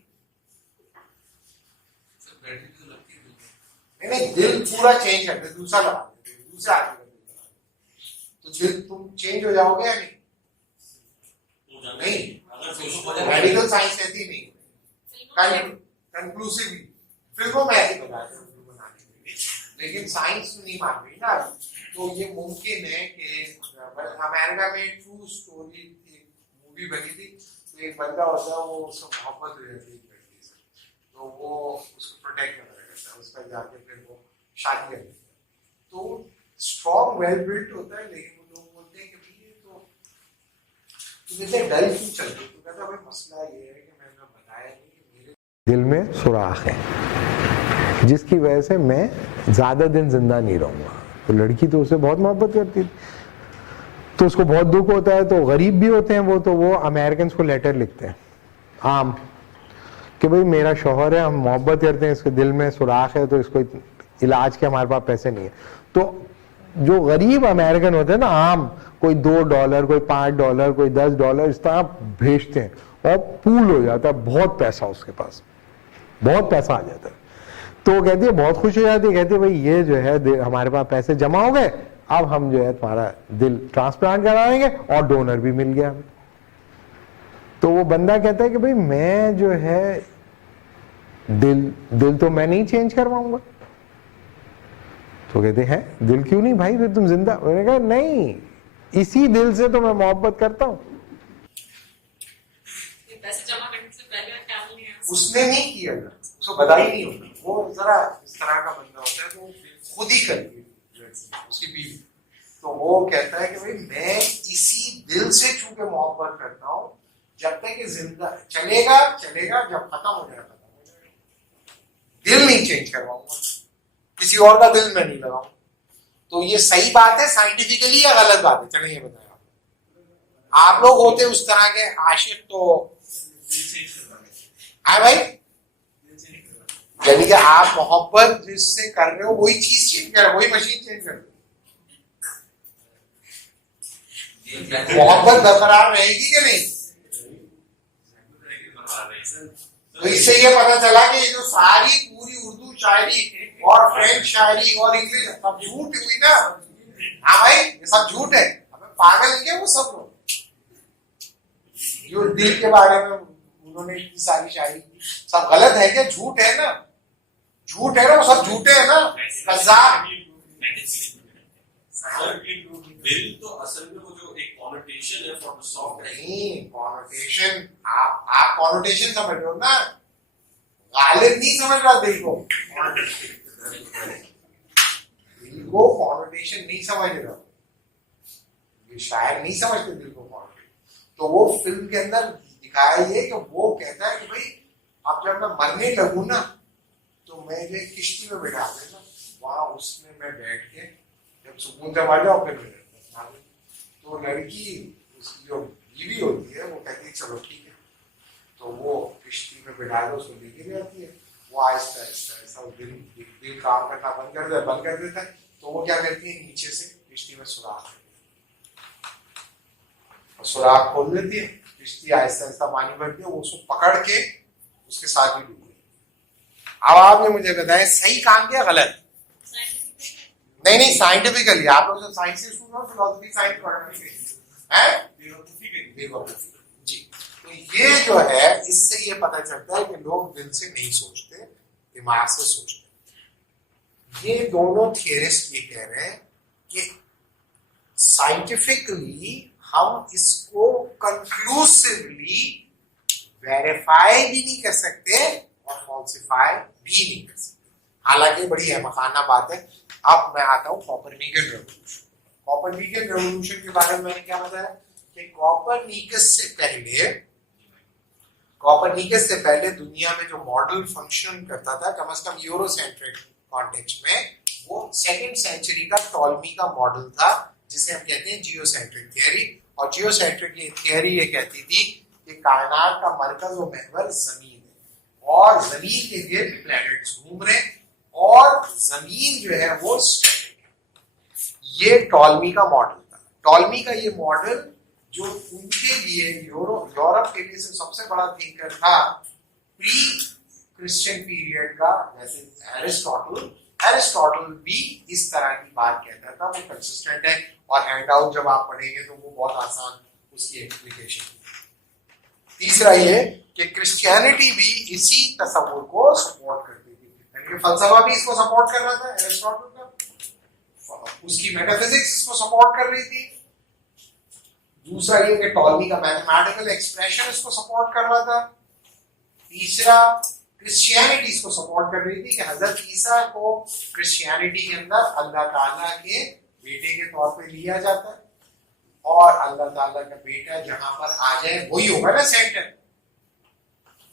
नहीं दिल पूरा चेंज कर दे दूसरा लगा दे दूसरा आदमी का दिल लगा दे तो दिल तुम चेंज हो जाओगे या नहीं? नहीं मेडिकल साइंस कहती नहीं कंक्लूसिवली फिल्मों में ऐसी बताया लेकिन साइंस नहीं मान रही ना। तो ये मुमकिन है कि अमेरिका में ट्रू स्टोरी एक मूवी बनी थी तो एक बंदा होता है वो उसको मोहब्बत हो जाती है लड़की से तो वो उसको प्रोटेक्ट करना करता है उस पर जाके फिर वो शादी कर लेता है तो स्ट्रॉन्ग वेल बिल्ट होता है। लेकिन वो लोग बोलते हैं कि भाई तो जैसे डल क्यों चलते तो कहता भाई मसला ये है कि मैंने बताया नहीं कि मेरे दिल में सुराख है जिसकी वजह से मैं ज्यादा दिन जिंदा नहीं रहूंगा। तो लड़की तो उसे बहुत मोहब्बत करती थी तो उसको बहुत दुख होता है। तो गरीब भी होते हैं वो अमेरिकन को लेटर लिखते हैं आम कि भाई मेरा शौहर है हम मोहब्बत करते हैं इसके दिल में सुराख है तो इसको इलाज के हमारे पास पैसे नहीं है। तो जो गरीब अमेरिकन होते हैं ना आम कोई $2 कोई $5 कोई $10 इस तरह भेजते हैं और पूल हो जाता है बहुत पैसा उसके पास बहुत पैसा आ जाता है। तो वो कहती है बहुत खुश हो जाती है कहती है भाई ये जो है हमारे पास पैसे जमा हो गए अब हम जो है तुम्हारा दिल ट्रांसप्लांट कराएंगे और डोनर भी मिल गया हमें। तो वो बंदा कहता है कि भाई मैं जो है दिल तो मैं नहीं चेंज करवाऊंगा। तो कहते हैं दिल क्यों नहीं भाई फिर तुम जिंदा। मैंने कहा नहीं इसी दिल से तो मैं मोहब्बत करता हूं। पैसे जमा करने से पहले ख्याल नहीं है उसने नहीं किया उसको बता ही नहीं होता वो जरा इस तरह का बंदा होता है तो खुद ही करती है उसकी बीवी। तो वो कहता है कि भाई मैं इसी दिल से चूंकि मोहब्बत करता हूं जब तक ये जिंदा चलेगा जब खत्म हो जाएगा दिल नहीं चेंज करवाऊंगा किसी और का दिल मैं नहीं लगाऊंगा। तो ये सही बात है साइंटिफिकली या गलत बात है? चलिए ये बताया आप लोग होते उस तरह के आशिक तो है भाई यानी कि आप मोहब्बत जिससे कर रहे हो वही चीज चेंज कर वही मशीन चेंज कर मोहब्बत बरकरार रहेगी कि नहीं? तो इससे ये पता चला कि ये जो सारी पूरी उर्दू शायरी और फ्रेंच शायरी और इंग्लिश सब झूठ हुई ना। हाँ भाई ये सब झूठ है हमें पागल क्या वो सब लोग जो दिल के बारे में उन्होंने इतनी सारी शायरी की सब गलत है क्या? झूठ है ना वो सब झूठे है ना कज़ाब। दिल तो असल में वो जो एक कॉनोटेशन है फॉर द सॉन्ग नहीं कॉनोटेशन आप कॉनोटेशन समझ रहे हो ना गालिब नहीं समझ रहा दिल को कॉनोटेशन नहीं समझ रहा ये शायर नहीं समझते दिल को कॉनोटेशन। तो वो फिल्म के अंदर दिखाया ये कि वो कहता है कि भाई अब जब मैं मरने लगूं ना तो मैं जो किश्ती में बैठा देना वहां उसमें मैं बैठ के जब सुकून जब आ जाओ फिर तो लड़की उसकी जो बीवी होती है वो कहती है चलो ठीक है, तो वो किश्ती में बैठा दो उसको लेके जाती है, वो आहिस्ता आहिस्ता ऐसा दिल काम करना बंद कर देता है, तो वो क्या करती है नीचे से किश्ती में सुराख और सुराख खोल देती है, किश्ती आहिस्ता आहिस्ता पानी भरती है, वो उसको पकड़ के उसके साथ ही डूब गई। अब आपने मुझे बताया सही काम किया गलत? नहीं साइंटिफिकली आप लोग साइंस से स्टूडेंट फिलोसफी साइंस पढ़ने हैं बेवकूफी जी। तो ये जो है इससे ये पता चलता है कि लोग दिल से नहीं सोचते, दिमाग से सोचते। ये दोनों थियरिस्ट ये कह रहे हैं कि साइंटिफिकली हम इसको कंक्लूसिवली वेरीफाई भी नहीं कर सकते और फॉल्सिफाई भी नहीं कर सकते। हालांकि बड़ी अहमकाना बात है। अब मैं आता हूं कोपरनिकन रेवोल्यूशन। कोपरनिकन रेवोल्यूशन के बारे में मैंने क्या बताया कि कोपरनिकस से पहले दुनिया में जो मॉडल फंक्शन करता था कम से कम यूरोसेंट्रिक कॉन्टेक्स्ट में, वो 2nd सेंचुरी का टॉलमी का मॉडल था जिसे हम कहते हैं जियोसेंट्रिक थियरी। और जियोसेंट्रिक थियरी ये कहती थी कि कायनात का मरकज व महवर जमीन है और जमीन के गिर्द प्लैनेट्स घूम रहे हैं और जमीन जो है वो स्टैटिक है। ये टॉलमी का मॉडल था। टॉलमी का ये मॉडल जो उनके लिए यूरोप के लिए सबसे बड़ा थिंकर था प्री क्रिश्चियन पीरियड का, जैसे एरिस्टोटल भी इस तरह की बात कहता था। वो कंसिस्टेंट है और हैंडआउट जब आप पढ़ेंगे तो वो बहुत आसान उसकी एक्सप्लिकेशन। तीसरा ये कि क्रिश्चियनिटी भी इसी तस्वुर को सपोर्ट करती थी, यानी कि फलसफा भी इसको सपोर्ट कर रहा था एरिस्टोटल का, उसकी मेटाफिजिक्स इसको सपोर्ट कर रही थी। दूसरा ये कि टॉलमी का मैथमेटिकल एक्सप्रेशन इसको सपोर्ट कर रहा था। तीसरा क्रिश्चियनिटी इसको सपोर्ट कर रही थी कि हजरत ईसा को क्रिश्चियनिटी के अंदर अल्लाह ताला के बेटे के तौर पे लिया जाता है और अल्लाह ताला का बेटा जहां पर आ जाए वही होगा ना सेंटर।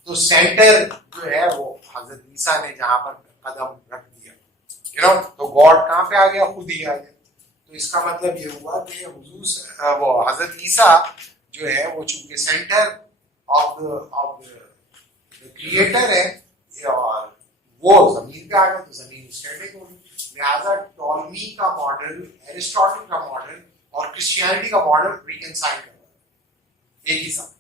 तो सेंटर जो है वो हजरत ईसा ने जहां पर कदम रख दिया, तो गॉड कहां पे आ गया? खुद ही आ गया। तो इसका मतलब ये हुआ कि हुजूर वो हजरत ईसा जो है वो चूंकि सेंटर ऑफ द क्रिएटर है और वो जमीन पे आ गया, तो जमीन स्टैटिक होगी। लिहाजा टॉलमी का मॉडल, एरिस्टोटल का मॉडल और क्रिश्चियनिटी का मॉडल रिकंसाइल कर रहा है एक ही साथ।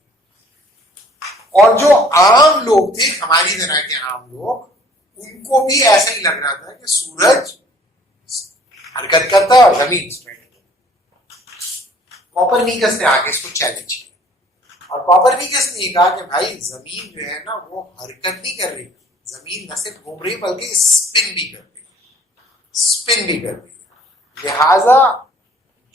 और जो आम लोग थे, हमारी तरह के आम लोग, उनको भी ऐसा ही लग रहा था कि सूरज हरकत करता है और जमीन स्टैटिक है। कोपरनिकस ने आगे इसको चैलेंज किया और कोपरनिकस ने कहा कि भाई जमीन जो है ना वो हरकत नहीं कर रही, जमीन न सिर्फ घूम रही बल्कि स्पिन भी कर रही है। लिहाजा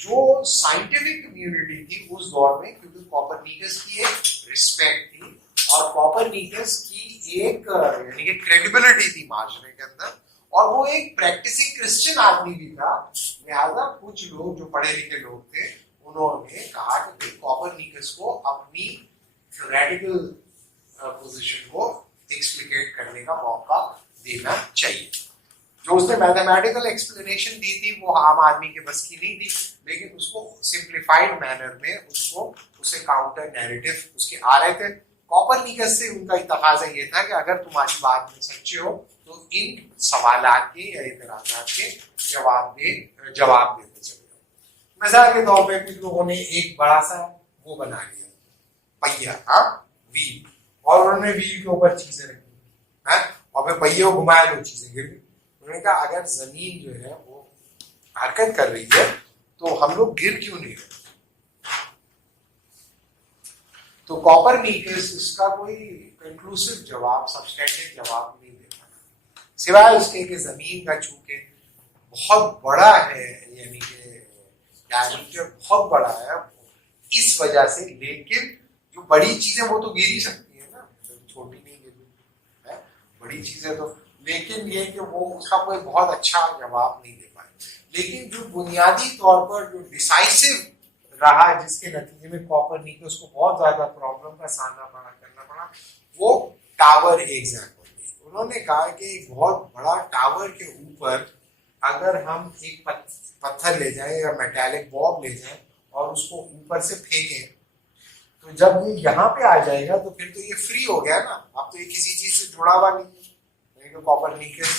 जो साइंटिफिक कम्युनिटी थी उस दौर में, क्योंकि कोपरनिकस की एक रिस्पेक्ट थी और कोपरनिकस की एक यानी कि क्रेडिबिलिटी थी माशरे के अंदर, और वो एक प्रैक्टिसिंग क्रिश्चियन आदमी भी था। लिहाजा कुछ लोग जो पढ़े लिखे लोग थे उन्होंने कहा कि कोपरनिकस को अपनी थ्योरेटिकल पोजीशन को एक्सप्लिकेट करने का मौका देना चाहिए। जो उसने मैथमेटिकल एक्सप्लेनेशन दी थी वो आम आदमी के बस की नहीं थी, लेकिन उसको सिंप्लीफाइड मैनर में उसे काउंटर नैरेटिव उसके आ रहे थे। कोपरनिकस से उनका तकाजा ये था कि अगर तुम्हारी बात में सच्चे हो तो इन सवालात के या इतराजात के जवाब देते चले जाओ। मिसाल के तौर पे कुछ लोगों ने एक बड़ा सा वो बना लिया पहिया, व्हील, और उन्होंने व्हील के ऊपर चीजें रखी और फिर पहिए को घुमाया, दो चीजें गिर गई। उन्होंने कहा अगर जमीन जो है वो हरकत कर रही है तो हम लोग गिर क्यों नहीं रहे? तो कोपरनिकस इसका कोई कंक्लूसिव जवाब, सब्सटेंटिव जवाब नहीं दे पाया, सिवाय उसके कि जमीन का चूंकि बहुत बड़ा है, यानी कि डायमीटर बहुत बड़ा है इस वजह से, लेकिन जो बड़ी चीजें वो तो गिर ही सकती है ना, छोटी नहीं गिर है, बड़ी चीजें तो, लेकिन ये कि वो उसका कोई बहुत अच्छा जवाब नहीं दे पाए। लेकिन जो बुनियादी तौर पर जो डिसाइसिव रहा, जिसके नतीजे में कोपरनिकस को बहुत ज्यादा प्रॉब्लम का सामना करना पड़ा, वो टावर एग्जाम्पल थी। उन्होंने कहा कि एक बहुत बड़ा टावर के ऊपर अगर हम एक पत्थर ले जाएं या मेटालिक बॉब ले जाएं और उसको ऊपर से फेंकें, तो जब ये यहाँ पे आ जाएगा तो फिर तो ये फ्री हो गया ना, अब तो ये किसी चीज से जुड़ा हुआ नहीं है। तो कोपरनिकस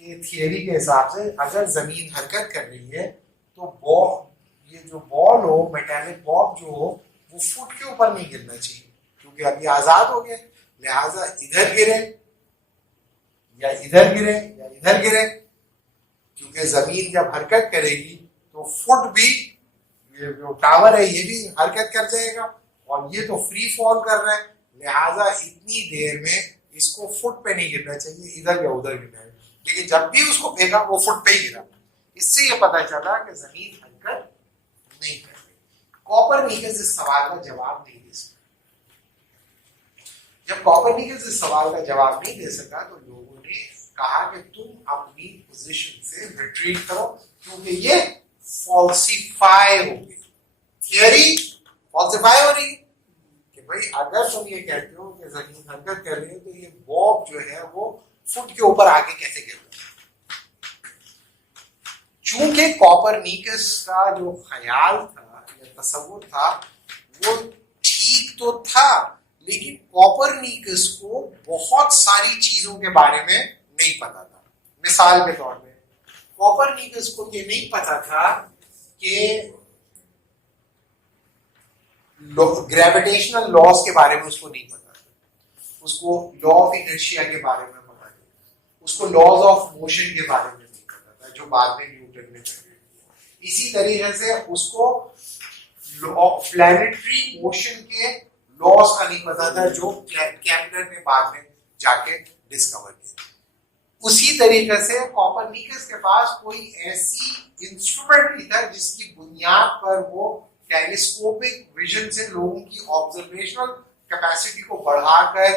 के थियरी के हिसाब से अगर जमीन हरकत कर रही है तो बॉल, ये जो बॉल हो, मेटालिक बॉब जो हो, वो फुट के ऊपर नहीं गिरना चाहिए, क्योंकि अभी आजाद हो गए, लिहाजा इधर गिरे या इधर गिरे या इधर गिरे, क्योंकि जमीन जब हरकत करेगी तो फुट भी, ये जो टावर है ये भी हरकत कर जाएगा, और ये तो फ्री फॉल कर रहा है, लिहाजा इतनी देर में इसको फुट पे नहीं गिरना चाहिए, इधर या उधर गिरना है। लेकिन जब भी उसको फेंका वो फुट पे ही गिरा। इससे ये पता चला कि जमीन हरकत नहीं कर रही। कोपरनिकस इस सवाल का जवाब नहीं दे सका। जब कोपरनिकस इस सवाल का जवाब नहीं दे सका तो लोगों ने कहा कि तुम अपनी पोजीशन से रिट्रीट करो, क्योंकि ये फॉल्सिफाई हो गई, थियरी फॉल्सिफाई हो रही है। कि भाई अगर तुम ये कहते हो कि जमीन हरकत कर रही है तो ये बॉब जो है वो फुट के ऊपर आके कैसे गिर रहा है। चूंकि कोपरनिकस का जो ख्याल था या तसव्वुर था वो ठीक तो था, लेकिन कोपरनिकस को बहुत सारी चीजों के बारे में नहीं पता था। मिसाल के तौर पे कोपरनिकस को ये नहीं पता था कि ग्रेविटेशनल लॉज के बारे में उसको नहीं पता था, उसको लॉ ऑफ इनर्शिया के बारे में पता नहीं, उसको लॉज ऑफ मोशन के बारे में नहीं पता था, जो बाद में न्यूटन ने कर। इसी तरीके से उसको प्लैनेटरी मोशन के लॉज का नहीं पता था, जो केपलर ने बाद में जाके डिस्कवर किया। उसी तरीके से कोपरनिकस के पास कोई ऐसी इंस्ट्रूमेंट नहीं था जिसकी बुनियाद पर वो टेलीस्कोपिक विजन से लोगों की ऑब्जर्वेशनल कैपेसिटी को बढ़ाकर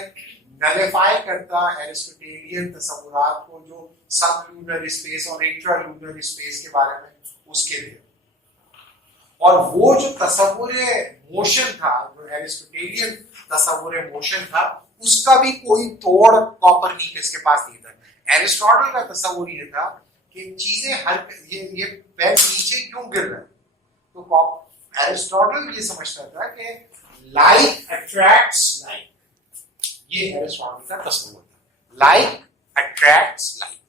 नलिफाई करता एरिस्टोटेलियन तस्वुरात को, जो सब लूनर स्पेस और इंट्रा लूनर स्पेस के बारे में उसके लिए। और वो जो तस्वुर मोशन था, जो एरिस्टोटेलियन तस्वुर मोशन था, उसका भी कोई तोड़ कोपरनिकस के पास नहीं था। एरिस्टोटल का तस्वुर ये था कि चीजें ये पैर नीचे क्यों गिर रहा है, तो एरिस्टोटल ये समझता था कि लाइक अट्रैक्ट्स लाइक, ये एरिस्टोटल का तस्वीर था, लाइक अट्रैक्ट्स लाइक।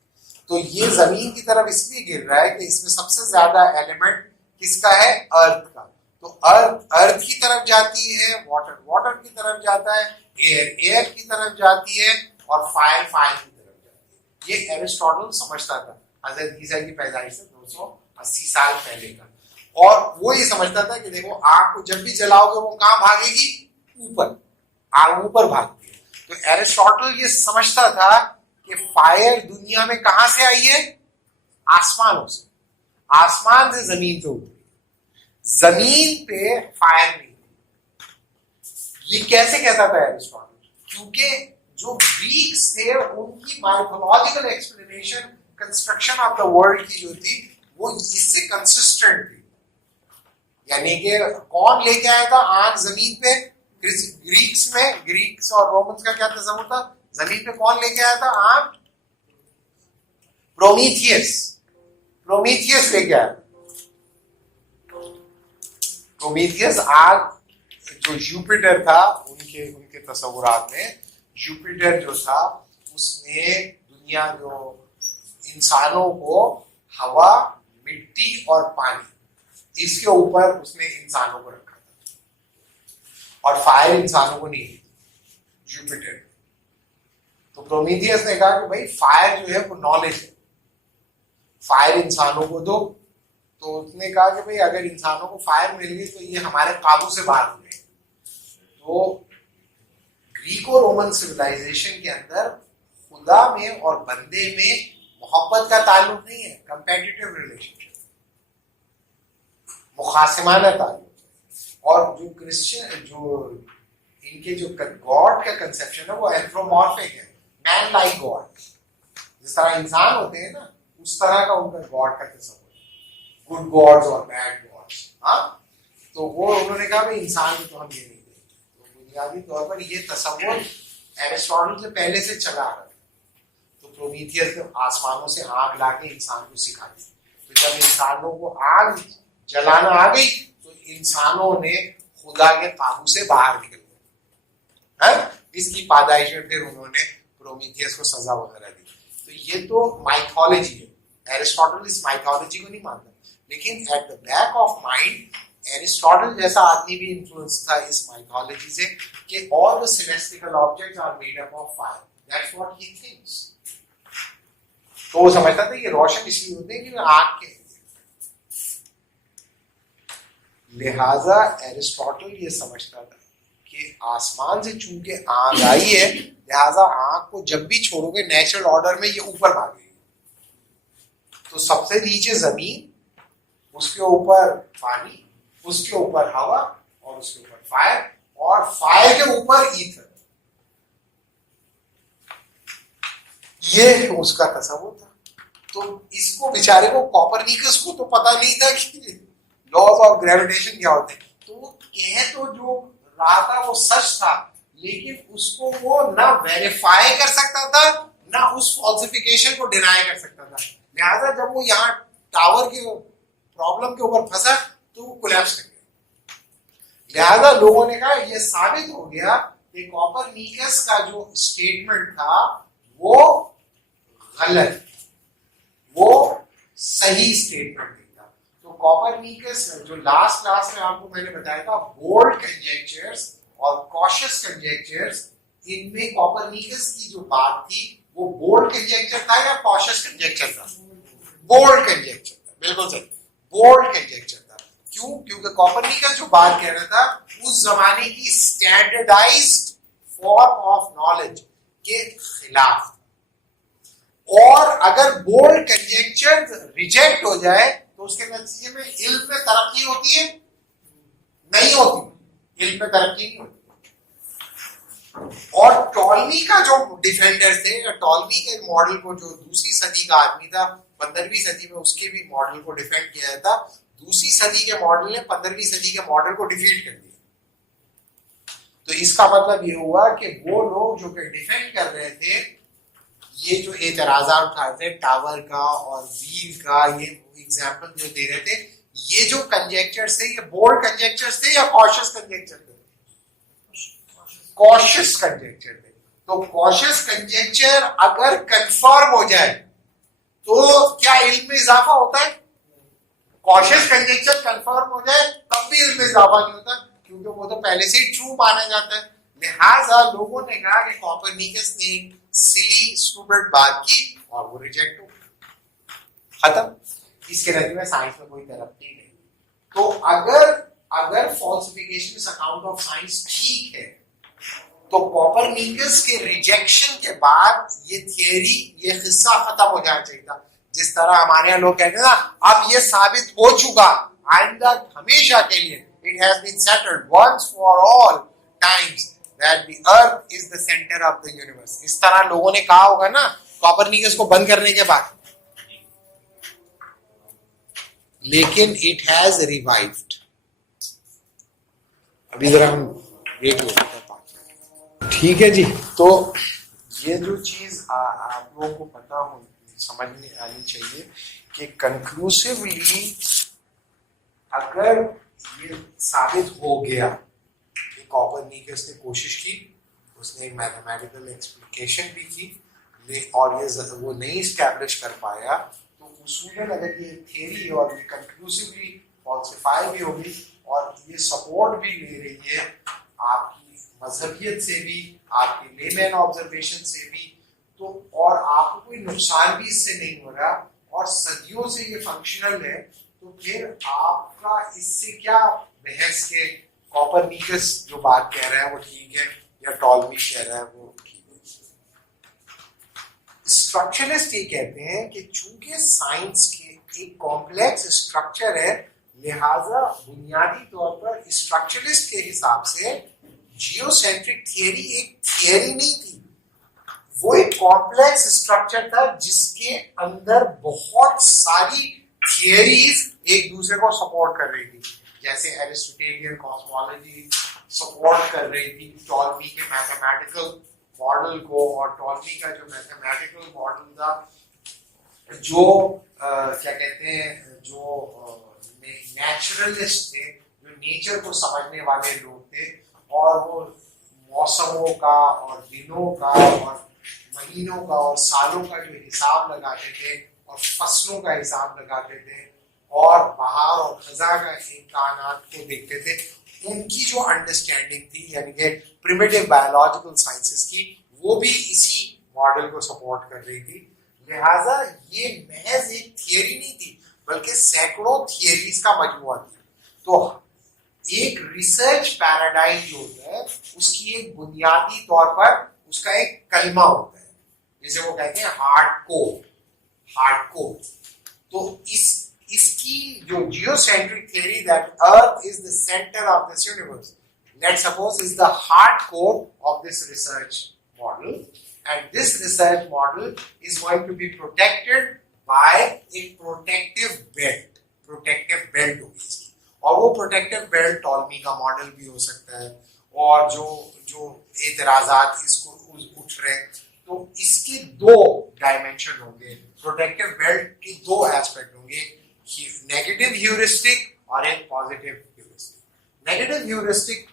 तो ये जमीन की तरफ इसलिए गिर रहा है कि इसमें सबसे ज्यादा एलिमेंट किसका है, अर्थ का। तो अर्थ की तरफ जाती है, वाटर की तरफ जाता है, एयर की तरफ जाती है, और फायर की तरफ जाती है। ये एरिस्टोटल समझता था हजरत ईसा की पैदाइश से 280 साल पहले का। और वो ये समझता था कि देखो आग को जब भी जलाओगे वो कहां भागेगी, ऊपर, आग ऊपर भागती है। तो एरिस्टोटल ये समझता था कि फायर दुनिया में कहां से आई है, आसमानों से, आसमान से जमीन पे उतरी, जमीन पे फायर नहीं। ये कैसे कहता था एरिस्टोटल, क्योंकि जो ग्रीक्स थे उनकी mythological explanation construction of the world की जो थी वो इससे कंसिस्टेंट थी। यानी कि कौन लेके आया था आग जमीन पे, ग्रीक्स में, ग्रीक्स और रोमन्स का क्या तस्वीर था, जमीन पे कौन लेके आया था आग, प्रोमीथियस लेके आया। प्रोमीथियस आग जो जुपिटर था उनके तस्वुरात में, जुपिटर जो था उसने दुनिया जो इंसानों को हवा, मिट्टी और पानी, इसके ऊपर उसने इंसानों को रखा था, और फायर इंसानों को नहीं दी जुपिटर। तो प्रोमीथियस ने कहा कि भाई फायर जो है वो नॉलेज है, फायर इंसानों को दो। तो उसने कहा कि भाई अगर इंसानों को फायर मिल गई तो ये हमारे काबू से बाहर हो गए। तो ग्रीको रोमन सिविलाइजेशन के अंदर खुदा में और बंदे में मोहब्बत का ताल्लुक नहीं है, कंपेटिटिव रिलेशनशिप, मुखासिमाना ताल्लुक। और जो क्रिश्चियन, जो इनके जो गॉड का कंसेप्शन है वो एंथ्रोमॉर्फिक है, मैन लाइक गॉड, जिस तरह इंसान होते हैं ना उस तरह का उनका गॉड का तस्वीर, गुड गॉड्स और बैड गॉड्स। हाँ, तो वो उन्होंने कहा भाई इंसान को तो हम ये नहीं देंगे। तो बुनियादी तौर पर ये तस्वीर एरिस्टोटल से पहले से चला आ रहा है प्रोमीथियस ने आसमानों से आग लाके इंसान को सिखा दी। तो जब इंसानों को आग जलाना आ गई तो इंसानों ने खुदा के काबू से बाहर निकल गए। इसकी पैदाइश में फिर उन्होंने प्रोमीथियस को सजा वगैरह दी। तो ये तो माइथोलॉजी है। एरिस्टोटल इस माइथोलॉजी को नहीं मानता, लेकिन at the back of mind Aristotle जैसा आदमी भी इन्फ्लुएंस था इस माइथोलॉजी से कि all the celestial objects are made up of fire. That's what he thinks. तो वो समझता था ये रोशन इसलिए होते हैं कि आग के, लिहाजा एरिस्टोटल ये समझता था कि आसमान से चूंकि आग आई है, लिहाजा आग को जब भी छोड़ोगे नेचुरल ऑर्डर में ये ऊपर भागेगी। तो सबसे नीचे जमीन, उसके ऊपर पानी, उसके ऊपर हवा और उसके ऊपर फायर, और फायर के ऊपर ईथर। ये उसका तस्वुर था। तो इसको बेचारे को कॉपरनिकस को तो पता नहीं था कि लॉज ऑफ ग्रेविटेशन क्या होते हैं। तो वो कह तो जो रहा था वो सच था, लेकिन उसको वो ना वेरीफाई कर सकता था ना उस फॉल्सिफिकेशन को डिनाई कर सकता था। लिहाजा जब वो यहाँ टावर के प्रॉब्लम के ऊपर फंसा तो वो कोलैप्स कर गया। लिहाजा लोगों ने कहा ये साबित हो गया कि कॉपरनिकस का जो स्टेटमेंट था वो गलत, वो सही स्टेटमेंट नहीं था। तो कॉपरनिकस जो लास्ट क्लास में आपको मैंने बताया था बोल्ड कंजेक्चर्स और कॉशियस कंजेक्चर्स, इनमें कॉपरनिकस की जो बात थी वो बोल्ड कंजेक्चर था या कॉशियस कंजेक्चर था? बोल्ड कंजेक्चर था, बिल्कुल सही, बोल्ड कंजेक्चर था। क्यों? क्योंकि कॉपरनिकस जो बात कह रहा था उस जमाने की स्टैंडर्डाइज्ड फॉर्म ऑफ नॉलेज के खिलाफ। और अगर बोल्ड कंजेक्चर रिजेक्ट हो जाए तो उसके नतीजे में इल्म में तरक्की होती है? नहीं होती, इल्म में तरक्की नहीं होती। और टॉलमी का जो डिफेंडर थे, टॉलमी के मॉडल को, जो दूसरी सदी का आदमी था, 15वीं सदी में उसके भी मॉडल को डिफेंड किया था। दूसरी सदी के मॉडल ने 15वीं सदी के मॉडल को डिफीट कर दिया। तो इसका मतलब ये हुआ कि वो लोग जो कि डिफेंड कर रहे थे, ये जो एतराजा उठा रहे थे टावर का और व्हील का, ये एग्जाम्पल जो दे रहे थे, ये जो कंजेक्चर्स थे ये बोल्ड कंजेक्चर्स थे या कॉशियस कंजेक्चर थे? कॉशियस कंजेक्चर थे। तो कॉशियस कंजेक्चर अगर कंफर्म हो जाए तो क्या इल्म में इजाफा होता है? कॉशियस कंजेक्चर कंफर्म हो जाए तब भी इल्म में इजाफा नहीं होता, क्योंकि वो तो पहले से ही ट्रू माना जाता है। लिहाजा लोगों ने कहा कि कॉपरनिकस ने एक सिली स्टूपिड बात की और वो रिजेक्ट हो, खत्म। इसके नतीजे में साइंस में कोई तरक्की नहीं। तो अगर फॉल्सिफिकेशन इस अकाउंट ऑफ साइंस ठीक है तो कॉपरनिकस के रिजेक्शन के बाद ये थियरी, ये किस्सा खत्म हो जाना चाहिए था। जिस तरह हमारे यहाँ लोग कहते हैं ना, अब ये साबित हो चुका, आइंदा हमेशा के लिए, it has been settled once for all times that the earth is the center of the universe। इस तरह लोगों ने कहा होगा ना कॉपरनिकस को बंद करने के बाद, लेकिन it has revived। अभी जरा हम ब्रेक लेते हैं, ठीक है जी। तो ये जो चीज आप लोगों को पता हो, समझ में आनी चाहिए कि कंक्लूसिवली अगर ये साबित हो गया, कॉपरनिकस ने कोशिश की, उसने एक मैथमेटिकल एक्सप्लिकेशन भी की और ये वो नहीं स्टैब्लिश कर पाया, तो उसूलन अगर ये थ्योरी और ये कंक्लूसिवली फॉल्सिफाई भी होगी और ये सपोर्ट भी ले रही है आपकी मजहबियत से भी, आपकी लेमैन ऑब्जर्वेशन से भी, तो और आपको कोई नुकसान भी इससे नहीं हो रहा और सदियों से ये फंक्शनल है, तो फिर आपका इससे क्या बहस के कॉपरनिकस जो बात कह रहा है वो ठीक है या टॉलमी कह रहा है वो ठीक है। स्ट्रक्चरलिस्ट ये कहते हैं कि चूंकि साइंस के एक कॉम्प्लेक्स स्ट्रक्चर है, लिहाजा बुनियादी तौर पर स्ट्रक्चरलिस्ट के हिसाब से जियोसेंट्रिक थियरी एक थियरी नहीं थी, वो एक कॉम्प्लेक्स स्ट्रक्चर था जिसके अंदर बहुत सारी थियरीज एक दूसरे को सपोर्ट कर रही थी। जैसे एरिस्टोटेलियन कॉस्मोलॉजी सपोर्ट कर रही थी टॉलमी के मैथमेटिकल मॉडल को और टॉलमी का जो मैथमेटिकल मॉडल था, जो क्या कहते हैं, जो नेचुरलिस्ट थे, जो नेचर को समझने वाले लोग थे, और वो मौसमों का और दिनों का और महीनों का और सालों का जो हिसाब लगाते थे और फसलों का हिसाब लगाते थे और बहार और खजा का इम्कानात को देखते थे, उनकी जो अंडरस्टैंडिंग थी यानी कि प्रिमिटिव बायोलॉजिकल साइंसेस की, वो भी इसी मॉडल को सपोर्ट कर रही थी। लिहाजा ये महज एक थियरी नहीं थी, बल्कि सैकड़ों थियरीज का मजमुआ थी। तो एक रिसर्च पैराडाइम जो होता है, उसकी एक बुनियादी तौर पर उसका एक कलमा होता है, जिसे वो कहते हैं हार्डकोर। तो इसकी जो geocentric theory that earth is the centre of this universe, let's suppose is the hardcore of this research model, and this research model is going to be protected by a protective belt होगी इसकी, और वो protective belt Ptolemy का model भी हो सकता है। और जो एतराजात इसको उठ रहे हैं, तो इसके दो डायमेंशन होंगे, प्रोटेक्टिव बेल्ट के दो एस्पेक्ट होंगे, नेगेटिव ह्यूरिस्टिक और एक पॉजिटिव ह्यूरिस्टिक। नेगेटिव ह्यूरिस्टिक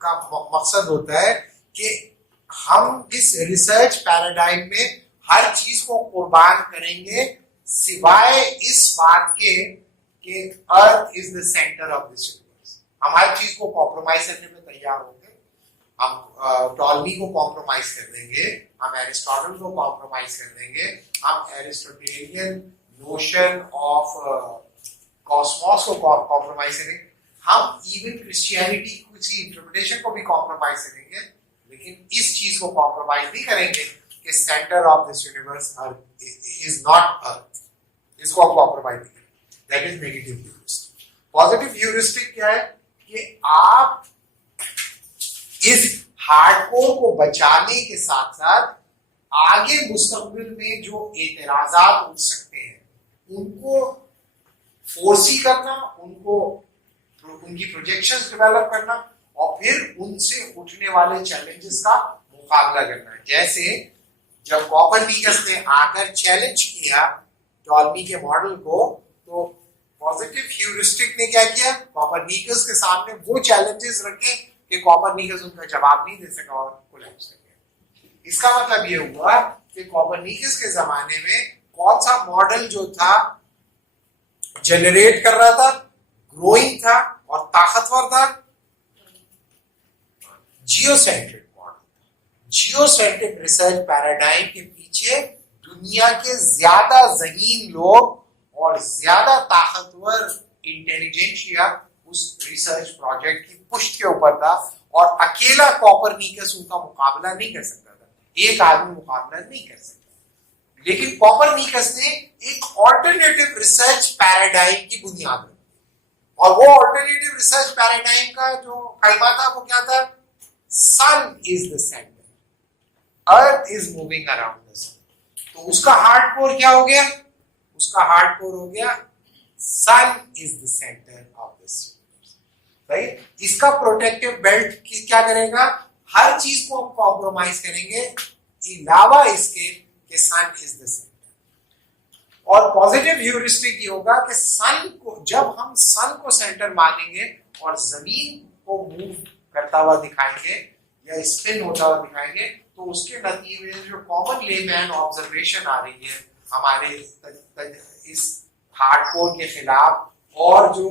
का मकसद होता है कि हम इस रिसर्च पैराडाइम में हर चीज को कुर्बान करेंगे सिवाय इस बात के कि earth is the centre of this universe. हम हर चीज को कॉम्प्रोमाइज करने में तैयार होंगे। हम टॉलमी को कॉम्प्रोमाइज कर देंगे, हम एरिस्टोटल को कॉम्प्रोमाइज कर देंगे, हम एरिस्टोटेलियन नोशन ऑफ कॉस्मोस को कॉम्प्रोमाइज करेंगे, हम इवन क्रिश्चियनिटी की इंटरप्रिटेशन को भी कॉम्प्रोमाइज करेंगे, लेकिन इस चीज को कॉम्प्रोमाइज नहीं करेंगे कि centre of this universe is not earth. इसको आप कॉम्प्रोमाइज नहीं करेंगे। That is negative heuristic. Positive heuristic क्या है कि आप इस हार्डकोर को बचाने के साथ साथ आगे मुस्तकबिल में जो एतराजात उठ सकते हैं उनको फोर्सी करना, उनकी प्रोजेक्शंस डेवलप करना और फिर उनसे उठने वाले चैलेंजेस का मुकाबला करना है। जैसे जब कॉपरनिकस ने आकर चैलेंज किया टॉलमी के मॉडल को, तो पॉजिटिव ह्यूरिस्टिक ने क्या किया, कॉपरनिकस के सामने वो चैलेंजेस रखे कि कॉपरनिकस उनका जवाब नहीं दे सका और कोलैप्स कर गया। इसका मतलब ये हुआ कि कॉपरनिकस के जमाने में कौन सा मॉडल जो था जनरेट कर रहा था, ग्रोइंग था और ताकतवर था, geocentric model. Geocentric research paradigm के पीछे दुनिया के ज्यादा ज़हीन लोग और ज्यादा ताकतवर इंटेलिजेंशिया उस रिसर्च प्रोजेक्ट की पुष्ट के ऊपर था, और अकेला कॉपरनिकस उनका मुकाबला नहीं कर सकता था, एक आदमी मुकाबला नहीं कर सकता। लेकिन कॉपरनिकस ने एक ऑल्टरनेटिव रिसर्च पैराडाइम की बुनियाद रखी, और वो ऑल्टरनेटिव रिसर्च पैराडाइम का जो कलमा था वो क्या था, sun is the center, earth is moving around the sun। तो उसका हार्डकोर क्या हो गया, उसका हार्डकोर हो गया sun is the center of this universe। Right? इसका प्रोटेक्टिव बेल्ट क्या करेगा, हर चीज को हम कॉम्प्रोमाइज करेंगे अलावा इसके कि सन इज द सेंटर। और पॉजिटिव ह्यूरिस्टिक ये होगा कि सन को, जब हम सन को सेंटर मानेंगे और जमीन को मूव करता हुआ दिखाएंगे या स्पिन होता हुआ दिखाएंगे, तो उसके नतीजे में जो कॉमन लेमैन ऑब्जर्वेशन आ रही है हमारे इस हार्डकोर के खिलाफ, और जो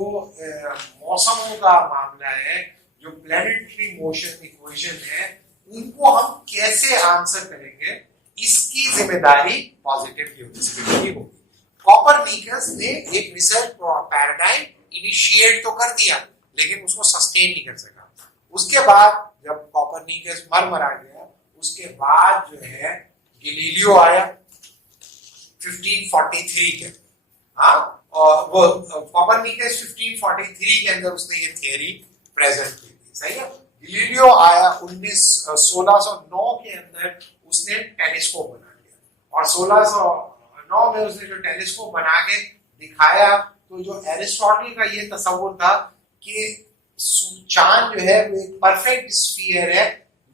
मौसमों का मामला है, जो प्लैनेटरी मोशन इक्वेशन है, उनको हम कैसे आंसर करेंगे, इसकी जिम्मेदारी पॉजिटिव ह्यूरिस्टिक की होगी। कॉपरनिकस ने एक रिसर्च पैराडाइम इनिशिएट तो कर दिया, लेकिन उसको सस्टेन नहीं कर सका। उसके बाद जब कॉपरनिकस मरा गया, उसके बाद जो है गैलीलियो आया 1543 के, हाँ, और वो कॉपरनिकस 1543 के अंदर उसने ये थियरी प्रेजेंट की थी। सही है। गैलीलियो आया 1609 के अंदर, उसने टेलीस्कोप बना लिया, और 1609 में उसने जो टेलीस्कोप बना के दिखाया, तो जो एरिस्टोटल का ये तस्वुर था कि चांद जो है वो एक परफेक्ट स्फीयर है,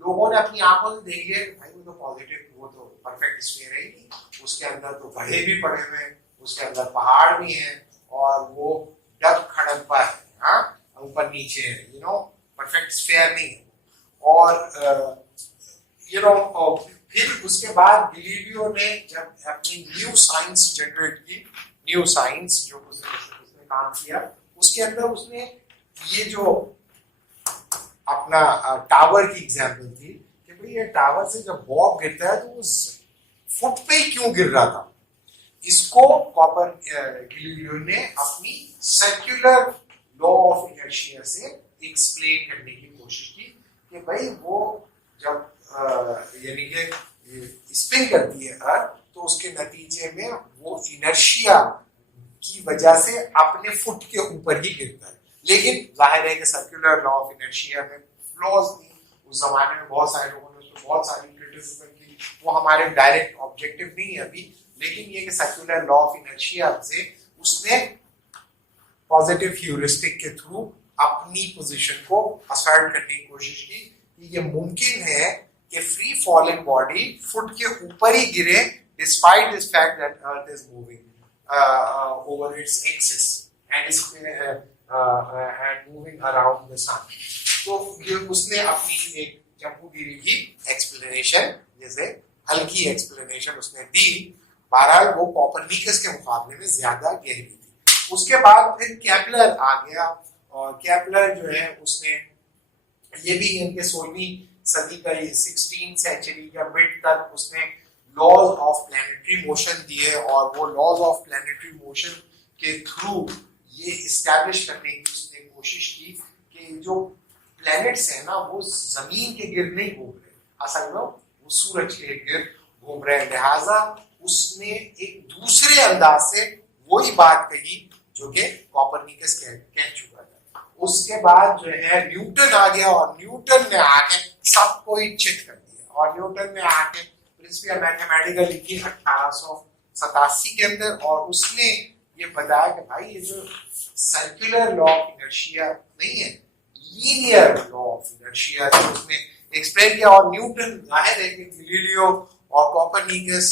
लोगों ने अपनी आंखों से देख लिया कि भाई वो तो पॉजिटिव, वो तो परफेक्ट स्फीयर है ही, उसके अंदर तो गड्ढे भी पड़े हुए हैं, उसके अंदर पहाड़ भी हैं और वो डग खड़कता है, हाँ, ऊपर नीचे है, यू नो, परफेक्ट स्फीयर नहीं है। और यू नो फिर उसके बाद गैलीलियो ने जब अपनी न्यू साइंस जनरेट की, न्यू साइंस जो उसने काम किया, उसके अंदर उसने ये जो अपना टावर की एग्जांपल थी कि भाई ये टावर से जब बॉब गिरता है तो वो फुट पे ही क्यों गिर रहा था, इसको गैलीलियो ने अपनी सर्कुलर लॉ ऑफ इनर्शिया से एक्सप्लेन करने की कोशिश की कि भाई वो जब यानी कि स्पिन करती है अर्थ तो उसके नतीजे में वो इनर्शिया की वजह से अपने फुट के ऊपर ही गिरता है। लेकिन जाहिर है कि सर्कुलर लॉ ऑफ इनर्शिया में फ्लॉज थी, उस जमाने में बहुत सारे लोगों ने उसमें बहुत सारी क्रिटिसिज्म की, वो हमारे डायरेक्ट ऑब्जेक्टिव नहीं है अभी, लेकिन ये कि सर्कुलर लॉ ऑफ इनर्शिया से उसने पॉजिटिव ह्यूरिस्टिक के थ्रू अपनी पोजीशन को असर्ट करने की कोशिश की कि ये मुमकिन है कि फ्री फॉलिंग बॉडी फुट के ऊपर ही गिरे despite this fact that earth is moving over its axis and moving around the sun. तो ये उसने अपनी एक चंपूगिरी की एक्सप्लेनेशन, जैसे हल्की एक्सप्लेनेशन उसने दी, बहरहाल वो कोपरनिकस के मुकाबले में ज्यादा गहरी थी। उसके बाद फिर केपलर आ गया और केपलर जो है उसने ये भी इनके 16वीं सदी का 16th सेंचुरी का मिड तक उसने लॉज ऑफ प्लैनेटरी मोशन दिए और वो लॉज ऑफ प्लैनेटरी मोशन के थ्रू ये इस्टेब्लिश करने की उसने कोशिश की कि जो प्लैनेट्स हैं ना वो जमीन के गिर्द नहीं घूम रहे, असल में वो सूरज के गिर्द घूम रहे हैं। लिहाजा उसने एक दूसरे अंदाज से वही बात कही जो कि कोपरनिकस कह चुका था। उसके बाद जो है न्यूटन आ गया और न्यूटन ने आके सबको ही चिट कर दिया और न्यूटन ने आके प्रिंसिपिया मैथमेटिका लिखी 1887 के अंदर और उसने ये बताया कि भाई ये जो सर्कुलर लॉ ऑफ इनर्शिया नहीं है, लीनियर लॉ ऑफ इनर्शिया उसने एक्सप्लेन किया। और न्यूटन जाहिर है कि गैलीलियो और कोपरनिकस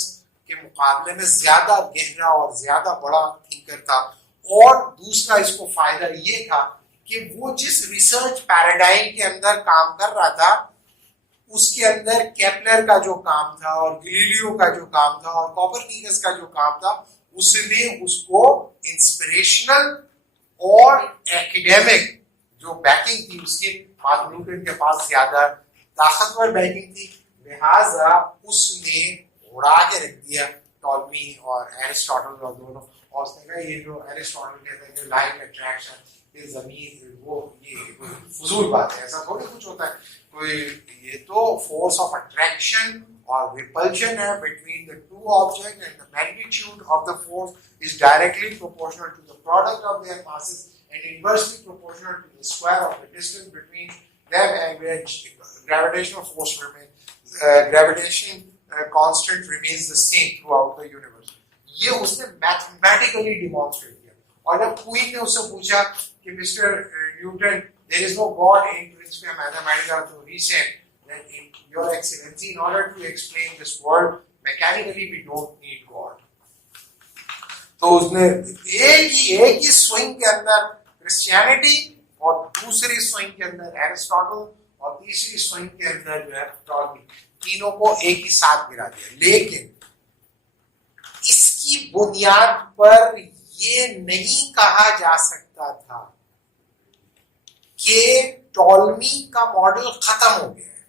के मुकाबले में ज्यादा गहरा और ज्यादा बड़ा थिंकर था। और दूसरा इसको फायदा ये था कि वो जिस रिसर्च पैराडाइम के अंदर काम कर रहा था उसके अंदर केपलर का जो काम था और गैलीलियो का जो काम था और कोपरनिकस का जो काम था उसने उसको इंस्पिरेशनल और एकेडमिक जो बैकिंग थी उसके पास, न्यूटन के पास ज्यादा ताकतवर बैकिंग थी, लिहाजा उसने उड़ा के रख दिया टॉलमी और एरिस्टोटल और दोनों। और उसने कहा ये जो एरिस्टोटल कहता है कि लाइट अट्रैक्शन ये जमीन वो ये फजूल बात है, ऐसा थोड़ी कुछ होता है कोई, ये तो फोर्स ऑफ अट्रैक्शन और रिपल्शन है between the two object and the magnitude of the force is directly proportional to the product of their masses and inversely proportional to the square of the distance between them, and where gravitational force remains, gravitation constant remains the same throughout the universe. ये उसने mathematically demonstrate किया। और जब queen ने उससे पूछा कि mister Newton there is no God in Principia Mathematica, so he said that in your excellency in order to explain this world mechanically we don't need God। तो उसने एक ही स्विंग के अंदर क्रिश्चियनिटी और दूसरी स्विंग के अंदर एरिस्टोटल और तीसरी स्विंग के अंदर जो है टॉलमी, तीनों को एक ही साथ गिरा दिया। लेकिन इसकी बुनियाद पर ये नहीं कहा जा सकता था कि टॉलमी का मॉडल खत्म हो गया है,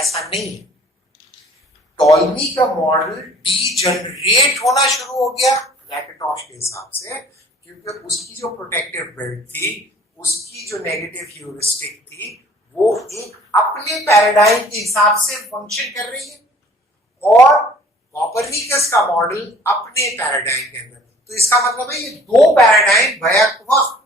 ऐसा नहीं है। टॉलमी का मॉडल डीजनरेट होना शुरू हो गया लैकेटॉश के हिसाब से, क्योंकि उसकी जो प्रोटेक्टिव बेल्ट थी, उसकी जो नेगेटिव ह्यूरिस्टिक थी, वो एक अपने पैराडाइम के हिसाब से फंक्शन कर रही है और कोपरनिकस का मॉडल अपने पैराडाइम के अंदर। तो इसका मतलब है ये दो पैराडाइम बैक वक्त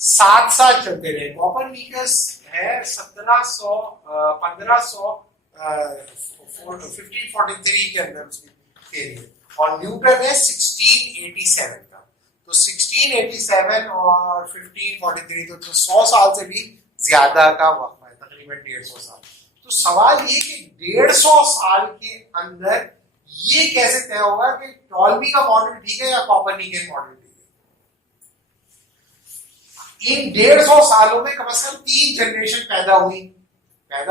साथ साथ चलते रहे। कोपरनिकस है 1543 के अंदर उसकी थ्योरी और न्यूटन है 1687 का। तो 1687 और 1543 तो 100 साल से भी ज्यादा का वक्त है, तकरीबन तकरीबन 150 साल। तो सवाल ये कि 150 साल के अंदर ये कैसे तय होगा कि टॉल्मी का मॉडल ठीक है या कोपरनिकस मॉडल ठीक है? इन 150 सालों में कम से कम 3 जनरेशन पैदा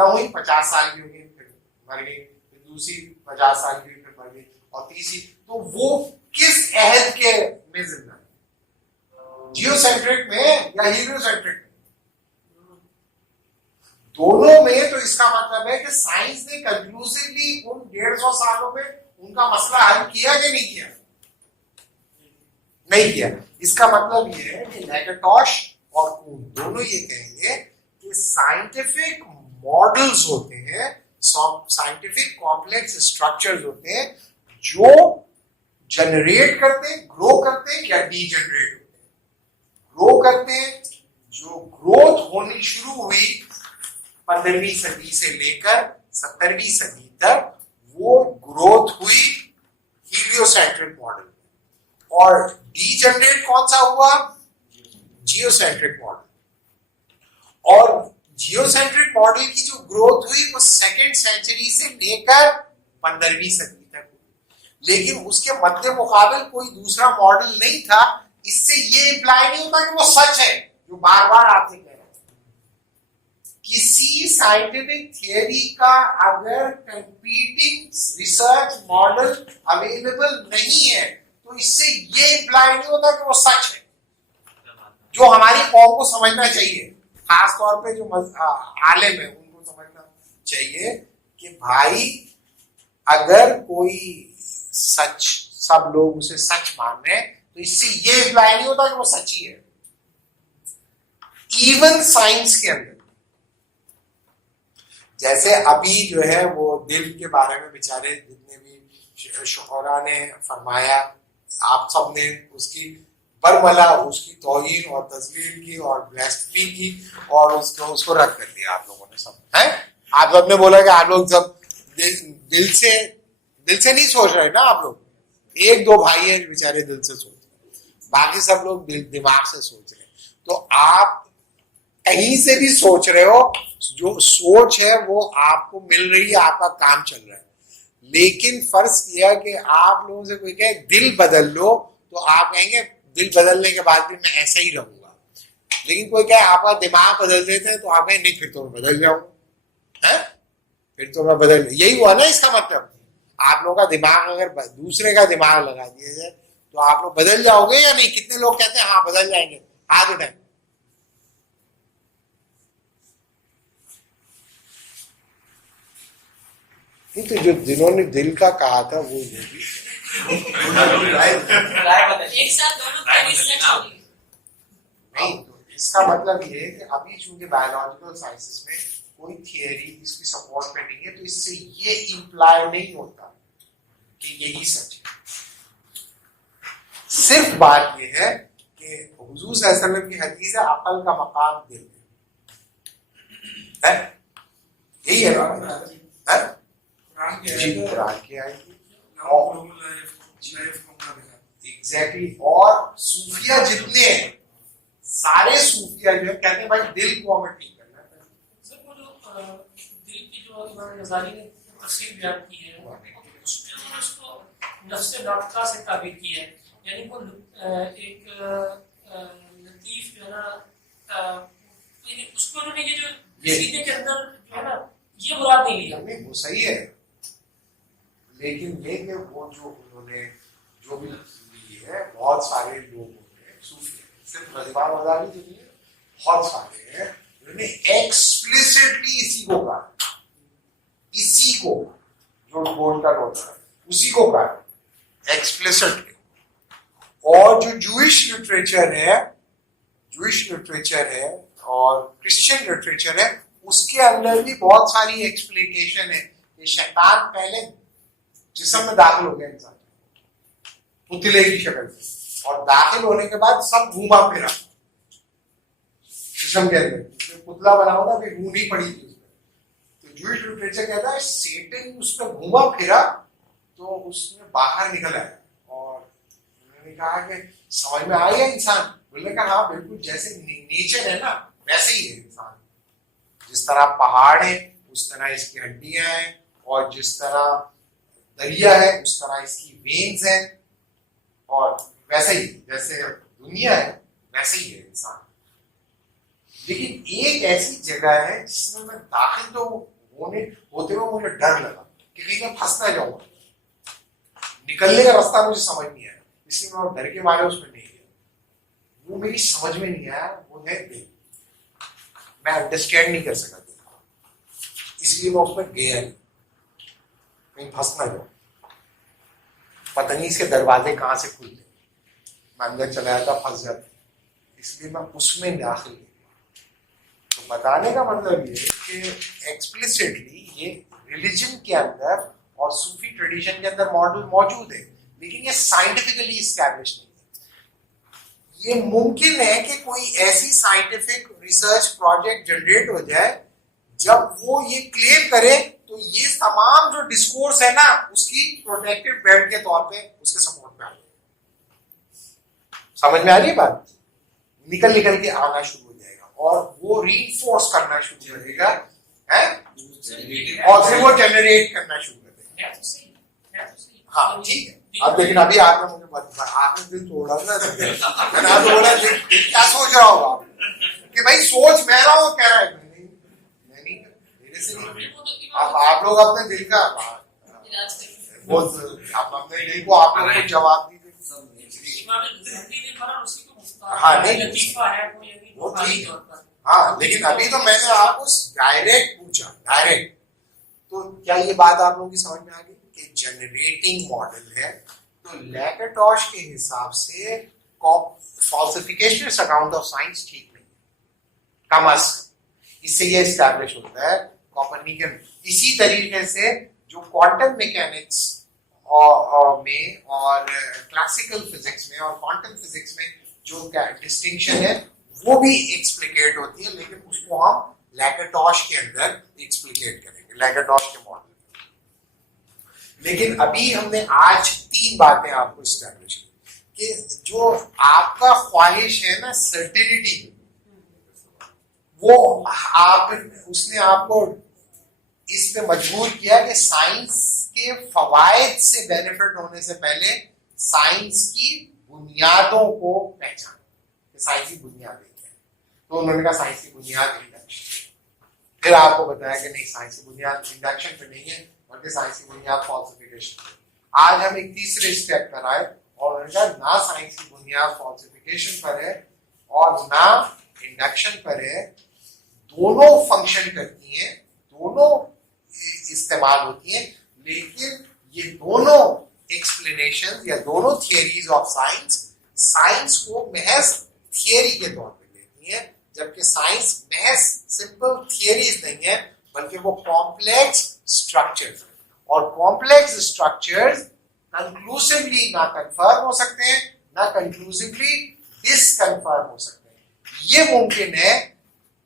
हुई 50 साल की होगी, फिर मर गई, फिर दूसरी 50 साल की, फिर मर गई, और तीसरी। तो वो किस अहद के में जिंदा है, जियोसेंट्रिक में या हीलियोसेंट्रिक में? दोनों में। तो इसका मतलब है कि साइंस ने कंक्लूसिवली उन 150 सालों में उनका मसला हल किया कि नहीं किया? नहीं किया। इसका मतलब ये है कि लैकेटॉश और कून दोनों ये कहेंगे कि साइंटिफिक मॉडल्स होते हैं, साइंटिफिक कॉम्प्लेक्स स्ट्रक्चर्स होते हैं जो जनरेट करते हैं, ग्रो करते हैं या डीजनरेट होते हैं। ग्रो करते हैं, जो ग्रोथ होनी शुरू हुई 15वीं सदी से लेकर 17वीं सदी तक, वो ग्रोथ हुई हीलियोसेंट्रिक मॉडल, और डीजनरेट कौन सा हुआ? Geocentric model. और जियोसेंट्रिक मॉडल की जो ग्रोथ हुई वो 2nd सेंचुरी से लेकर 15वीं सदी तक हुई। लेकिन उसके मध्य मुकाबल कोई दूसरा मॉडल नहीं था। इससे ये इंप्लाई नहीं होता कि वो सच है, जो बार बार आपसे कह रहे हैं। किसी साइंटिफिक थियरी का अगर कंपीटिंग रिसर्च मॉडल अवेलेबल नहीं है तो इससे ये इंप्लाई नहीं होता कि वो सच है। जो हमारी कौम को समझना चाहिए, खास तौर पे जो आलिम है उनको समझना चाहिए कि भाई अगर कोई सच, सब लोग उसे सच मान रहे हैं तो इससे ये इंप्लाई नहीं होता कि वो सच ही है। इवन साइंस के अंदर जैसे अभी जो है वो दिल के बारे में बेचारे जितने भी शुरा ने फरमाया, आप सब ने उसकी बरमला, उसकी तौहीन और तज़लील की और ब्लास्फेमी की, और उसको रद्द कर दिया आप लोगों ने सब, है? आप लोग ने बोला कि आप लोग सब दिल से नहीं सोच रहे ना, आप लोग 1-2 भाई हैं बेचारे दिल से सोच रहे, बाकी सब लोग दिमाग से सोच रहे हैं। तो आप कहीं से भी सोच रहे हो, जो सोच है वो आपको मिल रही है, आपका काम चल रहा है। लेकिन फर्ज किया कि आप लोगों से कोई कहे दिल बदल लो, तो आप कहेंगे दिल बदलने के बाद भी मैं ऐसा ही रहूंगा। लेकिन कोई कहे आपका दिमाग बदल देते हैं, तो आप कहें नहीं फिर तो मैं बदल जाऊंगा, फिर तो मैं बदल। यही हुआ ना इसका मतलब। आप लोगों का दिमाग अगर दूसरे का दिमाग लगा दिया जाए तो आप लोग बदल जाओगे या नहीं? कितने लोग कहते हैं हाँ बदल जाएंगे? हाथ उठाएं। तो जो जिन्होंने दिल का कहा था वो भी एक साथ दोनों का रिसर्च होगी। नहीं। तो इसका मतलब ये है कि अभी चूंकि बायोलॉजिकल साइंसेस में कोई थियरी इसकी सपोर्ट पे नहीं है, तो इससे ये इंप्लाई नहीं होता कि यही सच है। सिर्फ बात ये है कि हुजूर सल्लल्लाहु अलैहि वसल्लम की हदीस है, अकल का मकाम दिल है, यही है ना? जी, कुरान की आयत एग्जैक्टली। और सूफिया जितने हैं, सारे सूफिया जो है कहते हैं भाई दिल को हमें ठीक करना है। सर वो जो दिल की जो इमाम गजाली ने तफसीर बयान की है, उसमें उसको नफ्स नातिका से ताबीर की है, यानी वो एक लतीफ जो है ना, उसको उन्होंने ये जो सीने के अंदर जो है ना, ये मुराद नहीं लिया। नहीं, वो सही है, लेकिन ये कि वो जो उन्होंने जो भी ली है, बहुत सारे लोग होते हैं सूफी, सिर्फ इमाम गजाली जो नहीं है, बहुत सारे हैं उन्होंने एक्सप्लिसिटली इसी को कहा, इसी को जो बोलकर होता है उसी को कहा एक्सप्लिसिटली। और जो जूइश लिटरेचर है और क्रिश्चियन लिटरेचर है, उसके अंदर भी बहुत सारी एक्सप्लिकेशन है कि शैतान पहले जिस्म में दाखिल हो गया इंसान पुतले की शक्ल में, और दाखिल होने के बाद सब घूमा फिरा जिस्म के अंदर, पुतला बना हुआ था, फिर रूह नहीं पड़ी थी उसमें। तो जूइश लिटरेचर कहता है सेटन उस पर घूमा फिरा तो उसने बाहर निकल आया, और उन्होंने कहा कि समझ में आया इंसान? बोलने का हाँ बिल्कुल, जैसे नेचर है ना वैसे ही है इंसान, जिस तरह पहाड़ है उस तरह इसकी हड्डियां हैं, और जिस तरह दरिया है उस तरह इसकी वेन्स हैं, और वैसे ही जैसे दुनिया है वैसे ही है इंसान। लेकिन एक ऐसी जगह है जिसमें मैं दाखिल तो होते हुए मुझे डर लगा कि कहीं मैं फंस ना जाऊंगा, निकलने का रास्ता मुझे समझ नहीं आया, इसलिए मैं डर के मारे उसमें नहीं गया। वो मेरी समझ में नहीं आया, वो है दिल, मैं अंडरस्टैंड नहीं कर सका दिल, इसलिए मैं उसमें गया नहीं, कहीं फंस ना जाऊं। पता नहीं इसके दरवाजे कहाँ से खुलते, मैं अंदर चला जाता फंस जाता, इसलिए मैं उसमें दाखिल नहीं। तो बताने का मतलब ये कि एक्सप्लिसिटली ये रिलीजन के अंदर और सूफी ट्रेडिशन के अंदर मॉडल मौजूद है, लेकिन ये साइंटिफिकली इस्टेब्लिश नहीं है। ये मुमकिन है कि कोई ऐसी साइंटिफिक रिसर्च प्रोजेक्ट जनरेट हो जाए जब वो ये क्लेम करे तो ये तमाम जो डिस्कोर्स है ना उसकी प्रोटेक्टिव बेल्ट के तौर पे उसके सपोर्ट में आ जाए। समझ में आ रही है बात? निकल निकल के आना शुरू हो जाएगा और वो रीइंफोर्स करना शुरू करेगा, है, और फिर वो जनरेट करना शुरू कर देगा। हाँ ठीक है। अब लेकिन अभी आपने मुझे बता, आपने दिल तोड़ा ना, मैंने तो बोला क्या सोच रहा होगा कि भाई सोच मैं रहा हूँ, कह रहा है मैं नहीं, मेरे से नहीं। आप लोग अपने दिल का वो आप अपने दिल को आप लोग को जवाब दीजिए। हाँ नहीं वो ठीक है, हाँ लेकिन अभी तो मैंने आपको डायरेक्ट पूछा, डायरेक्ट। तो क्या ये बात आप लोगों की समझ में आ गई कि जनरेटिंग मॉडल है, तो लैकेटॉश के हिसाब से फॉल्सिफिकेशन अकाउंट ऑफ साइंस ठीक नहीं है, कम अज कम। इससे ये एस्टैब्लिश होता है कोपरनिकन। इसी तरीके से जो क्वांटम मैकेनिक्स में और क्लासिकल फिजिक्स में और क्वांटम फिजिक्स में जो डिस्टिंक्शन है वो भी एक्सप्लिकेट होती है, लेकिन उसको हम लैकेटॉश के अंदर एक्सप्लिकेट करेंगे, लैकेटॉश के मॉडल। लेकिन अभी हमने आज 3 बातें आपको एस्टैब्लिश की कि जो आपका ख्वाहिश है ना सर्टेनिटी, वो आप उसने आपको इस पे मजबूर किया कि साइंस के फवायद से बेनिफिट होने से पहले साइंस की बुनियादों को पहचान, साइंस की बुनियादें क्या है। तो उन्होंने कहा साइंस की बुनियाद इंडक्शन। फिर आपको बताया कि नहीं, साइंस की बुनियाद इंडक्शन पे नहीं है बल्कि साइंस की बुनियाद फॉल्सिफिकेशन। आज हम एक तीसरे स्टेप पर आए और उन्होंने कहा ना साइंस की बुनियाद फॉल्सिफिकेशन पर है और ना इंडक्शन पर है, दोनों फंक्शन करती हैं, दोनों इस्तेमाल होती हैं, लेकिन ये दोनों एक्सप्लेनेशन या दोनों थियरीज ऑफ साइंस को महज थियरी के तौर पे लेती है, जबकि साइंस महज सिंपल थियरीज नहीं है बल्कि वो कॉम्प्लेक्स स्ट्रक्चर्स, और कॉम्प्लेक्स स्ट्रक्चर्स कंक्लूसिवली ना कंफर्म हो सकते हैं ना कंक्लूसिवली डिसकंफर्म हो सकते हैं। ये मुमकिन है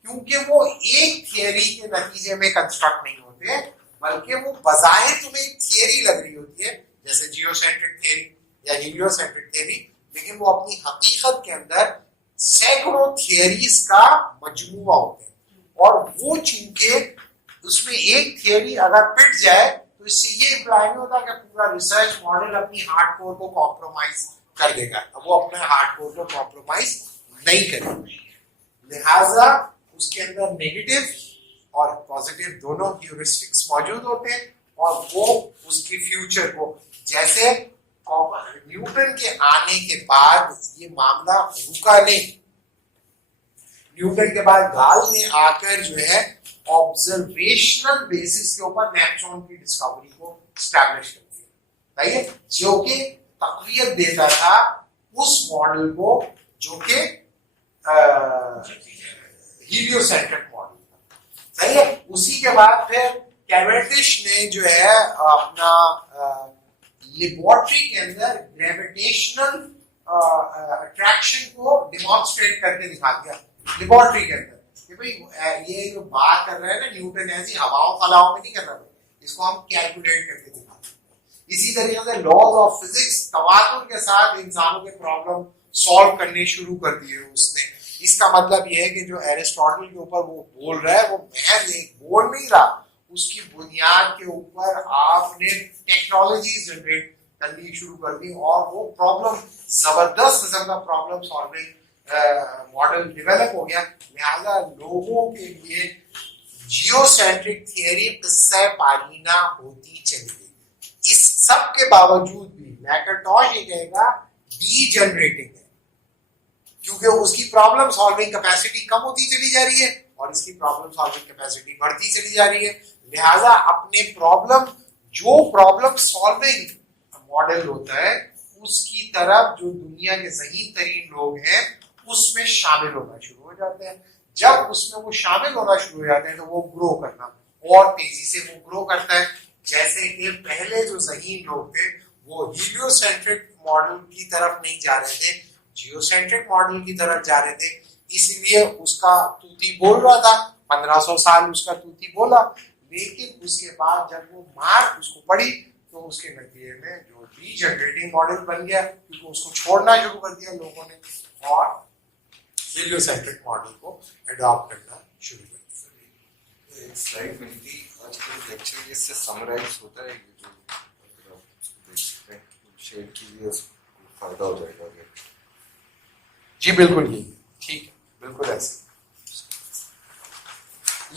क्योंकि वो एक थियरी के नतीजे में कंस्ट्रक्ट नहीं होते, बल्कि वो बजाय तुम्हें एक थियरी लग रही होती है, जैसे जियोसेंट्रिक थियरी या हीलियोसेंट्रिक थियरी, लेकिन वो अपनी हकीकत के अंदर सैकड़ों थियरीज का मजमूआ होते हैं। और वो चूंकि उसमें एक थियरी अगर पिट जाए तो इससे ये इंप्लाई नहीं होता कि पूरा रिसर्च मॉडल अपनी हार्डकोर को कॉम्प्रोमाइज कर देगा, वो अपने हार्डकोर को कॉम्प्रोमाइज नहीं करेगा। लिहाजा उसके अंदर नेगेटिव और पॉजिटिव दोनों ह्यूरिस्टिक्स मौजूद होते हैं, और वो उसकी फ्यूचर को, जैसे न्यूटन के आने के बाद ये मामला रुका नहीं, न्यूटन के बाद गाल ने आकर जो है ऑब्जर्वेशनल बेसिस के ऊपर नेप्ट्रॉन की डिस्कवरी को स्टैब्लिश कर दिया, सही है, जो कि तक़वियत देता था उस मॉडल को जो कि हीलियोसेंट्रिक मॉडल था, सही है। उसी के बाद फिर कैवेंडिश ने जो है अपना लेबोरेटरी के अंदर ग्रेविटेशनल अट्रैक्शन को डिमॉन्स्ट्रेट करके दिखा दिया लेबोरेटरी के अंदर कि भाई ये जो बात कर रहे हैं ना न्यूटन, ऐसी हवाओं खलाओं में नहीं कर रहा, इसको हम कैलकुलेट करके दिखाते हैं। इसी तरीके से लॉज ऑफ फिजिक्स तवातुर के साथ इंसानों के प्रॉब्लम सॉल्व करने शुरू कर दिए उसने। इसका मतलब यह है कि जो एरिस्टोटल के ऊपर वो बोल रहा है वो महज एक बोल नहीं रहा, उसकी बुनियाद के ऊपर आपने टेक्नोलॉजी जनरेट करनी शुरू कर दी और वो प्रॉब्लम जबरदस्त किस्म का प्रॉब्लम सॉल्विंग मॉडल डेवलप हो गया। लिहाजा लोगों के लिए जियोसेंट्रिक थियरी किस्सा पारीना होती चली गई। इस सब के बावजूद भी मैकिन्टॉश ये कहेगा डीजनरेटिंग है, क्योंकि उसकी प्रॉब्लम सॉल्विंग कैपेसिटी कम होती चली जा रही है और इसकी प्रॉब्लम सॉल्विंग कैपेसिटी बढ़ती चली जा रही है। लिहाजा अपने प्रॉब्लम जो प्रॉब्लम सॉल्विंग मॉडल होता है उसकी तरफ जो दुनिया के ज़हीन तरीन लोग हैं उसमें शामिल होना शुरू हो जाते हैं। जब उसमें वो शामिल होना शुरू हो जाते हैं तो वो ग्रो करना और तेजी से वो ग्रो करता है। जैसे कि पहले जो ज़हीन लोग थे वो हीलियोसेंट्रिक मॉडल की तरफ नहीं जा रहे थे, जियोसेंट्रिक मॉडल की तरफ जा रहे थे, इसलिए उसका तूती बोल रहा था, 1500 साल उसका तूती बोला, लेकिन उसके बाद जब वो मार उसको पड़ी तो उसके नतीजे में जो डीजनरेटिंग मॉडल बन गया, क्योंकि उसको छोड़ना शुरू कर दिया लोगों ने और हीलियोसेंट्रिक मॉडल को अडॉप्ट करना शुरू कर दिया। एक स्लाइड मिली थी आज के लेक्चर, इससे समराइज होता है ये जो शेयर कीजिए, फायदा हो जाएगा। जी बिल्कुल यही, ठीक है, बिल्कुल ऐसे।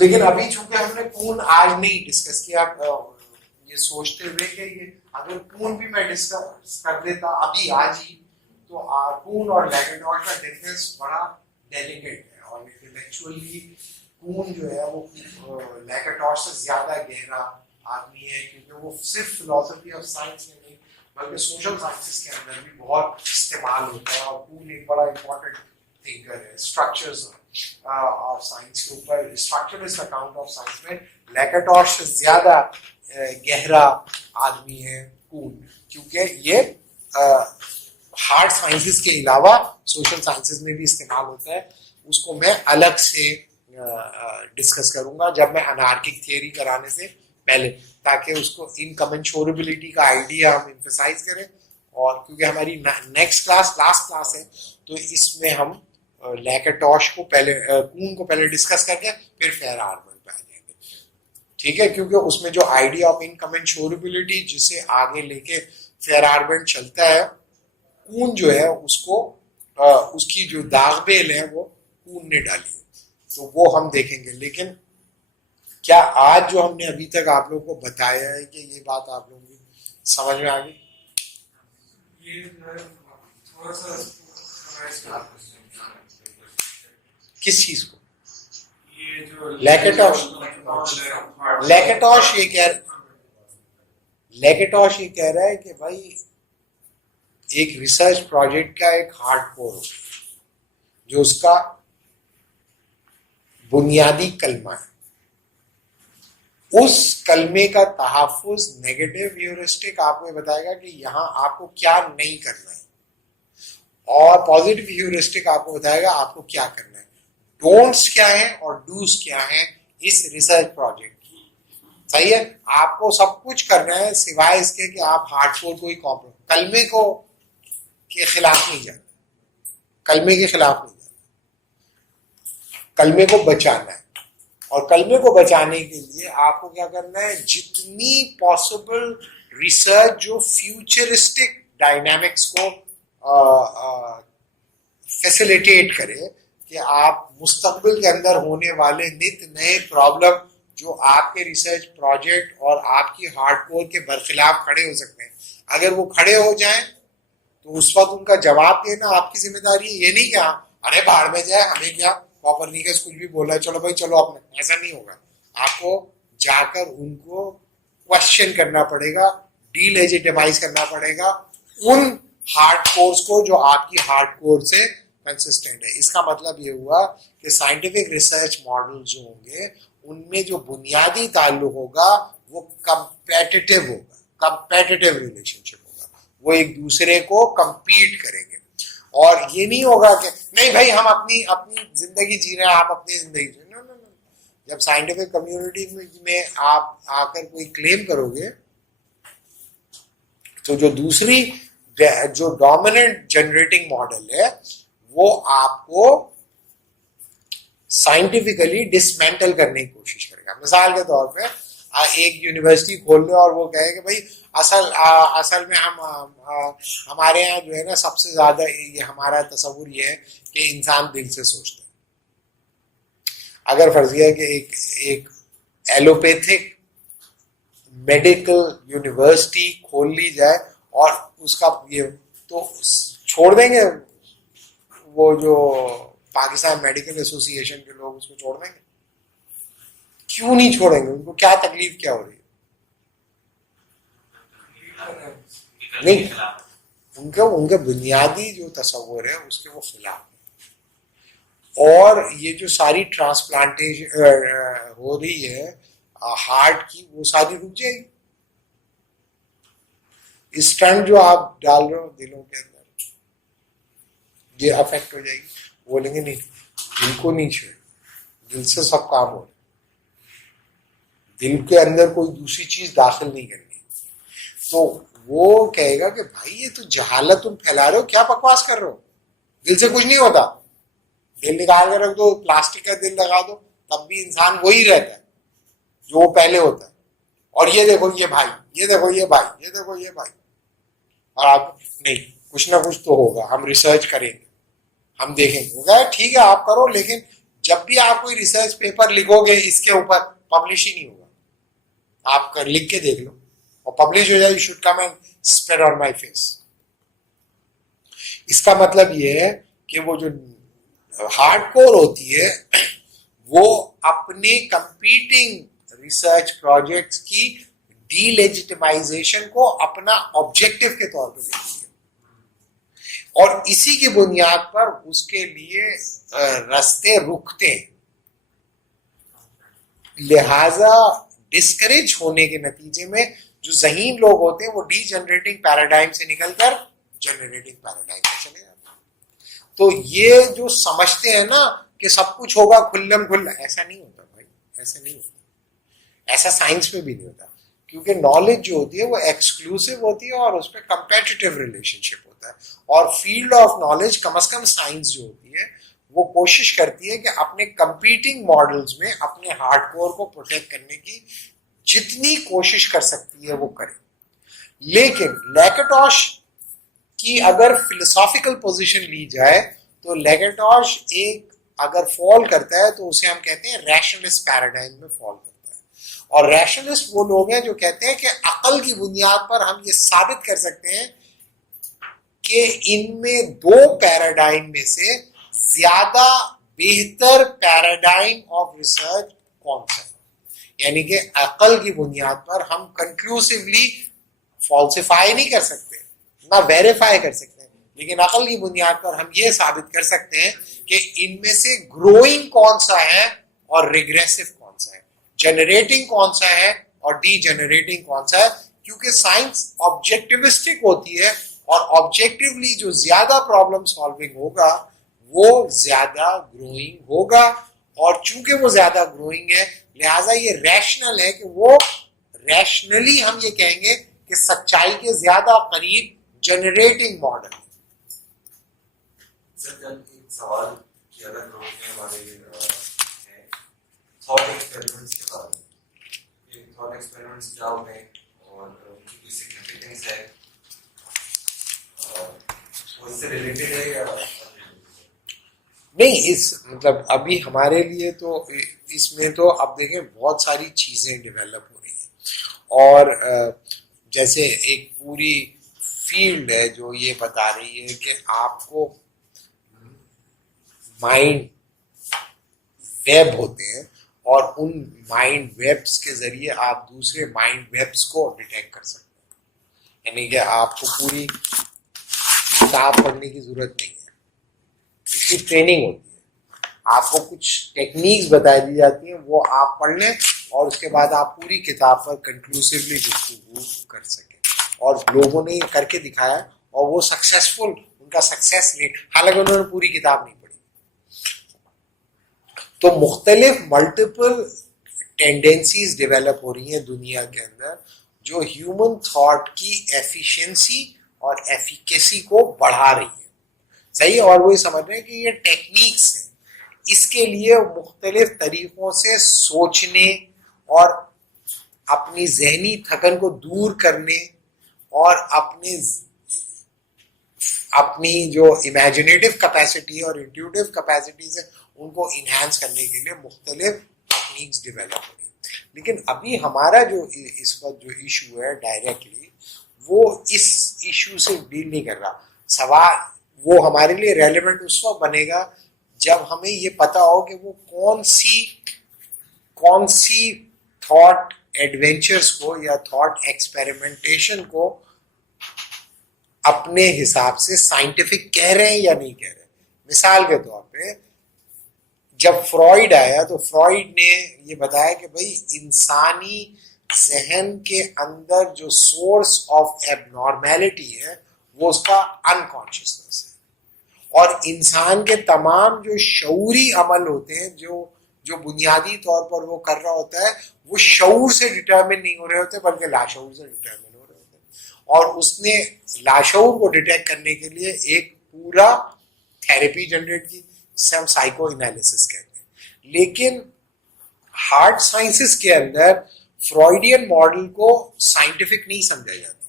लेकिन अभी चूंकि हमने पूर्ण आज नहीं डिस्कस किया, ये सोचते हुए कि ये अगर पूर्ण भी मैं डिस्कस कर देता अभी आज ही तो पूर्ण और मैकिन्टॉश का डिफरेंस बड़ा डेलिकेट है और इंटेलेक्चुअली पूर्ण जो है वो मैकिन्टॉश से ज्यादा गहरा आदमी है, क्योंकि वो सिर्फ फिलॉसफी ऑफ साइंस में नहीं बल्कि सोशल साइंसेस के अंदर भी बहुत इस्तेमाल होता है और पूर्ण एक बड़ा इंपॉर्टेंट थिंकर है। स्ट्रक्चर्स ऑफ साइंस के ऊपर स्ट्रक्चरलिस्ट अकाउंट ऑफ साइंस में मैकिन्टॉश से ज्यादा गहरा आदमी है पूर्ण, क्योंकि ये हार्ड साइंसेस के अलावा सोशल साइंसेस में भी इस्तेमाल होता है। उसको मैं अलग से डिस्कस करूंगा जब मैं अनार्किक थियरी कराने से पहले, ताकि उसको इनकमेंशोरेबिलिटी का आइडिया हम एम्फसाइज करें। और क्योंकि हमारी नेक्स्ट क्लास लास्ट क्लास है तो इसमें हम मैकिन्टॉश को पहले पूर्ण को पहले डिस्कस करके फिर फेयरहार्बर्ट पे आ जाएंगे, ठीक है, क्योंकि उसमें जो आइडिया ऑफ इनकमेंशोरेबिलिटी जिसे आगे लेके फेयरहार्बर्ट चलता है, पूर्ण जो है उसको उसकी जो दागबेल है वो पूर्ण ने डाली है, तो वो हम देखेंगे। लेकिन क्या आज जो हमने अभी तक आप लोगों को बताया है कि ये बात आप लोगों की समझ में आ गई? ये थोड़ा सा किस चीज को? ये जो मैकिन्टॉश ये कह रहा है कि भाई एक रिसर्च प्रोजेक्ट का एक हार्डकोर हो जो उसका बुनियादी कलमा है, उस कलमे का तहफ़्फ़ुज़ नेगेटिव ह्यूरिस्टिक आपको बताएगा कि यहाँ आपको क्या नहीं करना है, और पॉजिटिव ह्यूरिस्टिक आपको बताएगा आपको क्या करना है। डोंट्स क्या है और डूज क्या है इस रिसर्च प्रोजेक्ट की, सही है। आपको सब कुछ करना है सिवाय इसके कि आप हार्डकोर को ही कलमे को के खिलाफ नहीं जाना, कलमे के खिलाफ नहीं जाना, कलमे को बचाना है। और कलमे को बचाने के लिए आपको क्या करना है, जितनी पॉसिबल रिसर्च जो फ्यूचरिस्टिक डायनामिक्स को फैसिलिटेट करे कि आप मुस्तकबिल के अंदर होने वाले नित नए प्रॉब्लम जो आपके रिसर्च प्रोजेक्ट और आपकी हार्डकोर के बरखिलाफ खड़े हो सकते हैं, अगर वो खड़े हो जाएं तो उस वक्त उनका जवाब देना आपकी जिम्मेदारी है। ये नहीं क्या अरे बाहर में जाए हमें क्या, कॉपरनिकस कुछ भी बोला चलो भाई चलो अपने, ऐसा नहीं होगा। आपको जाकर उनको क्वेश्चन करना पड़ेगा, डीलेजिटिमाइज करना पड़ेगा उन हार्ड कोर्स को जो आपकी हार्ड कोर से कंसिस्टेंट है। इसका मतलब ये हुआ कि साइंटिफिक रिसर्च मॉडल जो होंगे उनमें जो बुनियादी ताल्लुक होगा वो कंपेटिटिव होगा, कंपेटिटिव रिलेशनशिप होगा, वो एक दूसरे को कंपीट करेंगे। और ये नहीं होगा कि नहीं भाई हम अपनी जिंदगी जी रहे हैं, आप अपनी जिंदगी जी रहे हैं। नो। जब साइंटिफिक कम्युनिटी में आप आकर कोई क्लेम करोगे तो जो डोमिनेंट जनरेटिंग मॉडल है वो आपको साइंटिफिकली डिसमेंटल करने की कोशिश करेगा। मिसाल के तौर पे एक यूनिवर्सिटी खोल ले और वो कहे कि भाई असल में हम हमारे यहाँ जो है ना सबसे ज्यादा ये हमारा तस्वुर ये है कि इंसान दिल से सोचता है। अगर फर्जिया कि एक एलोपैथिक मेडिकल यूनिवर्सिटी खोल ली जाए और उसका ये तो छोड़ देंगे वो जो पाकिस्तान मेडिकल एसोसिएशन के लोग उसको छोड़ देंगे? क्यों नहीं छोड़ेंगे? उनको क्या तकलीफ क्या हो रही है? नहीं, उनके बुनियादी जो तस्वुर है उसके वो खिलाफ है। और ये जो सारी ट्रांसप्लांटेशन हो रही है हार्ट की, वो सारी रुक जाएगी। स्टंट जो आप डाल रहे हो दिलों के अंदर, ये अफेक्ट हो जाएगी। बोलेंगे नहीं, दिल को नहीं छेड़, दिल से सब काम हो, दिल के अंदर कोई दूसरी चीज दाखिल नहीं करनी। तो वो कहेगा कि भाई ये तो जहालत तुम फैला रहे हो, क्या बकवास कर रहे हो, दिल से कुछ नहीं होता। दिल निकाल कर रख दो, प्लास्टिक का दिल लगा दो, तब भी इंसान वही रहता है जो वो पहले होता है। और ये देखो ये भाई, ये देखो ये भाई, ये देखो ये भाई। और आप नहीं, कुछ ना कुछ तो होगा, हम रिसर्च करेंगे, हम देखेंगे। होगा ठीक है आप करो, लेकिन जब भी आप कोई रिसर्च पेपर लिखोगे इसके ऊपर, पब्लिश ही नहीं होगा। आप कर लिख के देख लो और पब्लिश हो जाए, you should come and spread on my face. इसका मतलब ये है कि वो जो हार्डकोर होती है वो अपने कंपीटिंग रिसर्च प्रोजेक्ट्स की डीलेजिटिमाइजेशन को अपना ऑब्जेक्टिव के तौर पर लेती है और इसी की बुनियाद पर उसके लिए रास्ते रुकते हैं। लिहाजा डिस्करेज होने के नतीजे में जो ज़हीन लोग होते हैं वो डीजनरेटिंग पैराडाइम से निकलकर जनरेटिंग पैराडाइम में चले जाते हैं। तो ये जो समझते हैं ना कि सब कुछ होगा खुल्लम खुल्ला, ऐसा नहीं होता भाई, ऐसा नहीं होता। ऐसा साइंस में भी नहीं होता, क्योंकि नॉलेज जो होती है वो एक्सक्लूसिव होती है और उस पर कंपेटिटिव रिलेशनशिप होता है। और फील्ड ऑफ नॉलेज कम से कम साइंस जो होती है वो कोशिश करती है कि अपने कंपीटिंग मॉडल्स में अपने हार्डकोर को प्रोटेक्ट करने की जितनी कोशिश कर सकती है वो करे। लेकिन लैकेटॉश की अगर फिलोसॉफिकल पोजीशन ली जाए तो लैकेटॉश एक अगर फॉल करता है तो उसे हम कहते हैं रैशनलिस्ट पैराडाइम में फॉल करता है। और रैशनलिस्ट वो लोग हैं जो कहते हैं कि अकल की बुनियाद पर हम ये साबित कर सकते हैं कि इनमें दो पैराडाइम में से ज्यादा बेहतर पैराडाइम ऑफ रिसर्च कौन सा है। यानी कि अकल की बुनियाद पर हम कंक्लूसिवली फॉल्सिफाई नहीं कर सकते, ना वेरीफाई कर सकते हैं, लेकिन अकल की बुनियाद पर हम ये साबित कर सकते हैं कि इनमें से ग्रोइंग कौन सा है और रिग्रेसिव कौन सा है, जनरेटिंग कौन सा है और डीजनरेटिंग कौन सा है। क्योंकि साइंस ऑब्जेक्टिविस्टिक होती है और ऑब्जेक्टिवली जो ज्यादा प्रॉब्लम सॉल्विंग होगा वो ज्यादा ग्रोइंग होगा। और चूंकि वो ज्यादा ग्रोइंग है लिहाजा ये रैशनल है कि वो रैशनली हम ये कहेंगे कि सच्चाई के ज्यादा करीब जनरेटिंग मॉडल है। सर कल एक सवाल किया था लोगों ने हमारे थॉट एक्सपेरिमेंट्स के बारे में। ये थॉट एक्सपेरिमेंट्स क्या होते हैं और उनकी कोई सिग्निफिकेंस है, वो इससे रिलेटेड है या नहीं? इस मतलब अभी हमारे लिए तो इसमें तो अब देखें बहुत सारी चीजें डेवलप हो रही हैं और जैसे एक पूरी फील्ड है जो ये बता रही है कि आपको माइंड वेब होते हैं और उन माइंड वेब्स के जरिए आप दूसरे माइंड वेब्स को डिटेक्ट कर सकते हैं। यानी कि आपको पूरी किताब पढ़ने की जरूरत नहीं है, इसकी ट्रेनिंग होती है। आपको कुछ टेक्निक्स बताई दी जाती हैं, वो आप पढ़ लें और उसके बाद आप पूरी किताब पर कंक्लूसिवली गुफ्तगू कर सकें। और लोगों ने ये करके दिखाया और वो सक्सेसफुल, उनका सक्सेस रेट, हालांकि उन्होंने पूरी किताब नहीं पढ़ी। तो मुख्तलिफ मल्टीपल टेंडेंसीज डेवलप हो रही हैं दुनिया के अंदर जो ह्यूमन थॉट की एफिशिएंसी और एफिकेसी को बढ़ा रही है। सही, और वो ये समझ रहे हैं कि ये टेक्निक्स हैं, इसके लिए मुख्तलिफ तरीकों से सोचने और अपनी जहनी थकन को दूर करने और अपनी जो इमेजिनेटिव कैपेसिटी और इंट्यूटिव कैपेसिटीज है उनको इन्हांस करने के लिए मुख्तलिफ टेक्निक्स डेवलप हो रही है। लेकिन अभी हमारा जो इस वक्त जो इशू है डायरेक्टली वो इस इशू से डील नहीं कर रहा। सवाल वो हमारे लिए रेलेवेंट उस वक्त बनेगा जब हमें ये पता हो कि वो कौन सी थॉट एडवेंचर्स को या थॉट एक्सपेरिमेंटेशन को अपने हिसाब से साइंटिफिक कह रहे हैं या नहीं कह रहे हैं। मिसाल के तौर पे जब फ्रॉइड आया तो फ्रॉइड ने ये बताया कि भाई इंसानी जहन के अंदर जो सोर्स ऑफ एबनॉर्मेलिटी है वो उसका अनकॉन्शियसनेस है और इंसान के तमाम जो शऊरी अमल होते हैं जो बुनियादी तौर पर वो कर रहा होता है वो शऊर से डिटरमिन नहीं हो रहे होते बल्कि लाशऊर से डिटरमिन हो रहे होते हैं। और उसने लाशऊर को डिटेक्ट करने के लिए एक पूरा थेरेपी जनरेट की जिसे हम साइको एनालिसिस कहते हैं। लेकिन हार्ड साइंसेस के अंदर फ्रॉइडियन मॉडल को साइंटिफिक नहीं समझा जाता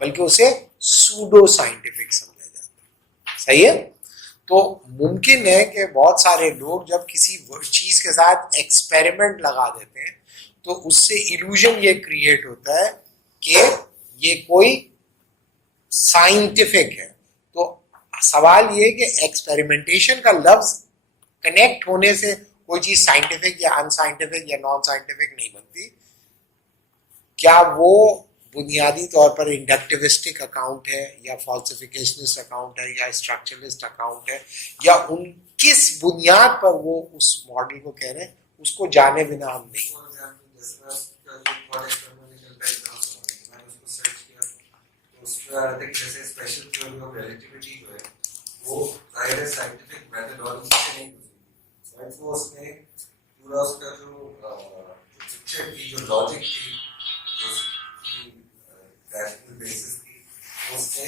बल्कि उसे सूडो साइंटिफिक समझा जाता है। सही है? तो मुमकिन है कि बहुत सारे लोग जब किसी चीज के साथ एक्सपेरिमेंट लगा देते हैं तो उससे इल्यूजन ये क्रिएट होता है कि ये कोई साइंटिफिक है। तो सवाल ये कि एक्सपेरिमेंटेशन का लफ्ज कनेक्ट होने से कोई चीज साइंटिफिक या अनसाइंटिफिक या नॉन साइंटिफिक नहीं बनती। क्या वो बुनियादी तौर पर इंडक्टिविस्टिक अकाउंट है या फॉल्सिफिकेशनिस्ट अकाउंट है या स्ट्रक्चरलिस्ट अकाउंट है या उन किस बुनियाद पर वो उस मॉडल को कह रहे हैं उसको जाने बिना हम नहीं। फॉर एग्जांपल जैसे मैं उसका जो थॉट एक्सपेरिमेंटेशन का एग्जांपल सुना मैंने उसको सर्च किया तो उसमें आई थिंक जैसे स्पेशल थ्योरी ऑफ रिलेटिविटी जो है वो जाहिर है साइंटिफिक मेथोडोलॉजी से नहीं गुजरी बट वो उसने पूरा उसका जो पिक्चर की जो लॉजिक थी जो रैशनल बेसिस की उसने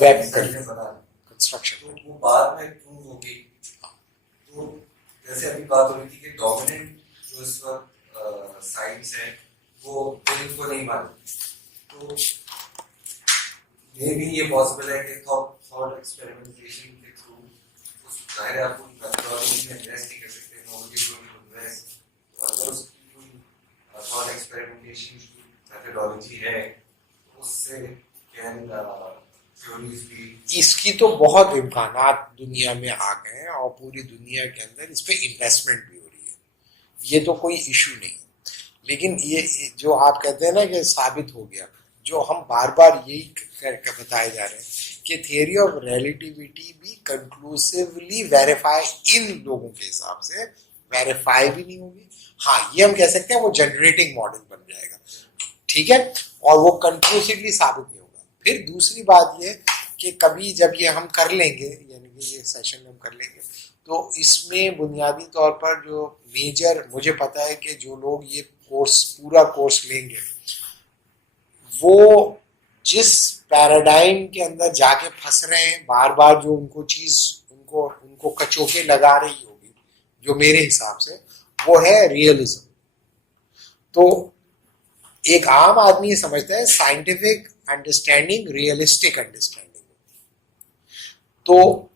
वेब करके बना कंस्ट्रक्शन तो वो बाद में प्रूव हो गई। तो जैसे अभी बात हो रही थी कि डोमिनेंट जो इस वक्त साइंस है वो दिल को नहीं मानती तो मे भी ये पॉसिबल है कि थॉट एक्सपेरिमेंटेशन के थ्रू उस जाहिर आप कोई मेथोडोलॉजी में इन्वेस्ट नहीं कर सकते नोबडी विल इन्वेस्ट तो अगर उसकी कोई थॉट एक्सपेरिमेंटेशन की मेथोडोलॉजी है उससे कैन थ्योरीज भी इसकी तो बहुत इम्कानात दुनिया में आ गए हैं और पूरी दुनिया के अंदर इस पे इन्वेस्टमेंट भी हो रही है। ये तो कोई इशू नहीं है। लेकिन ये जो आप कहते हैं ना कि साबित हो गया जो हम बार बार यही करके बताए जा रहे हैं कि थियरी ऑफ रिलेटिविटी भी कंक्लूसिवली वेरीफाई इन लोगों के हिसाब से वेरीफाई भी नहीं होगी। हाँ ये हम कह सकते हैं वो जनरेटिंग मॉडल बन जाएगा ठीक है और वो कंक्लूसिवली साबित नहीं होगा। फिर दूसरी बात ये कि कभी जब ये हम कर लेंगे यानी कि ये सेशन हम कर लेंगे तो इसमें बुनियादी तौर पर जो मेजर मुझे पता है कि जो लोग ये कोर्स पूरा कोर्स लेंगे वो जिस पैराडाइम के अंदर जाके फंस रहे हैं बार बार जो उनको चीज उनको कचोके लगा रही होगी जो मेरे हिसाब से वो है रियलिज्म। तो एक आम आदमी समझता है साइंटिफिक अंडरस्टैंडिंग रियलिस्टिक अंडरस्टैंडिंग। तो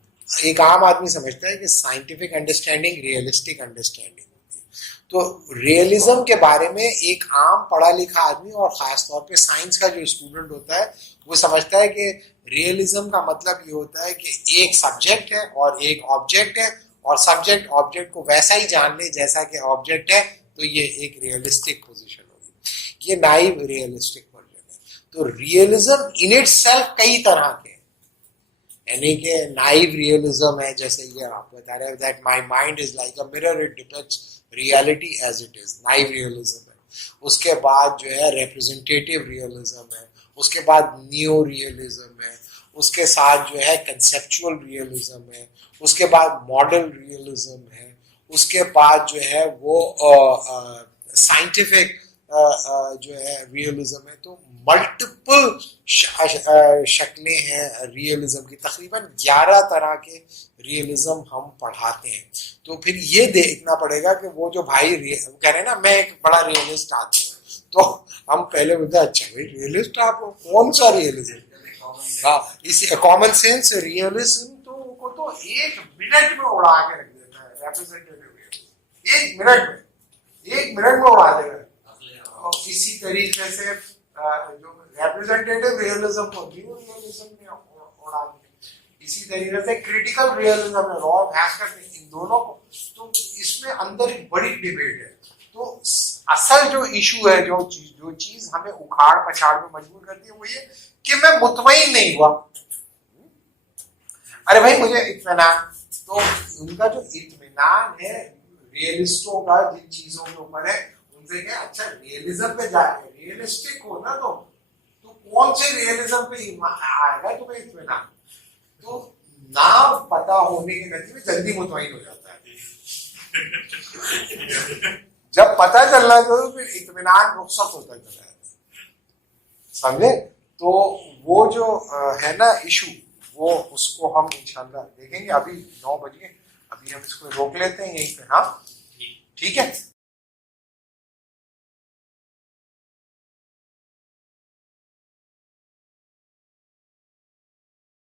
एक आम आदमी समझता है कि साइंटिफिक अंडरस्टैंडिंग रियलिस्टिक अंडरस्टैंडिंग होती है। तो रियलिज्म के बारे में एक आम पढ़ा लिखा आदमी और खास तौर पे साइंस का जो स्टूडेंट होता है वो समझता है कि रियलिज्म का मतलब ये होता है कि एक सब्जेक्ट है और एक ऑब्जेक्ट है और सब्जेक्ट ऑब्जेक्ट को वैसा ही जान ले जैसा कि ऑब्जेक्ट है तो ये एक रियलिस्टिक पोजीशन होगी। ये नाइव रियलिस्टिक वर्जन है। तो रियलिज्म इन इटसेल्फ कई तरह के यानी कि नाइव रियलिज्म है जैसे ये आप बता रहे हैं that my mind is like a mirror it depicts reality as it is naive realism है। उसके बाद जो है रिप्रेजेंटेटिव रियलिज्म है। उसके बाद न्यू रियलिज्म है। उसके साथ जो है कंसेप्चुअल रियलिज्म है। उसके बाद मॉडल रियलिज्म है। उसके बाद जो है वो साइंटिफिक जो है रियलिज्म है, तो मल्टीपल शक्लें हैं रियलिज्म की, तकरीबन 11 तरह के रियलिज्म हम पढ़ाते हैं। तो फिर ये देखना पड़ेगा कि वो जो भाई कह रहे हैं ना मैं एक बड़ा रियलिस्ट आदमी हूँ, तो हम पहले बोलते हैं अच्छा भाई रियलिस्ट आप कौन सा रियलिज्म, हाँ इस कॉमन सेंस रियलिज्म को तो 1 मिनट में उड़ा के रख देता है रिप्रेजेंटेटिव रियलिज्म, 1 मिनट में उड़ा देगा। और इसी तरीके से जो रिप्रेजेंटेटिव रियलिज्म को न्यू रियलिज्म में उड़ा दिया, इसी तरीके से क्रिटिकल रियलिज्म में रॉ हैस्कर ने इन दोनों को, तो इसमें अंदर एक बड़ी डिबेट है। तो असल जो इशू है, जो चीज हमें उखाड़ पछाड़ में मजबूर करती है वो ये कि मैं मुतमईन नहीं हुआ, अरे भाई मुझे इत्मीनान, तो उनका जो इत्मीनान है रियलिस्टों का जिन चीजों के ऊपर है उनसे क्या, अच्छा रियलिज्म पे जाके रियलिस्टिक हो ना, तो कौन से रियलिज्म पे आएगा तुम्हें इत्मीनान, तो ना पता होने के नतीजे में जल्दी मुतमईन हो जाता है। जब पता चलना तो फिर इत्मीनान रुखसत होता चला जाता है, समझे। तो वो जो है ना इशू, वो उसको हम इंशाल्लाह देखेंगे। अभी 9 बजे, अभी हम इसको रोक लेते हैं यहीं पे, हाँ ठीक है।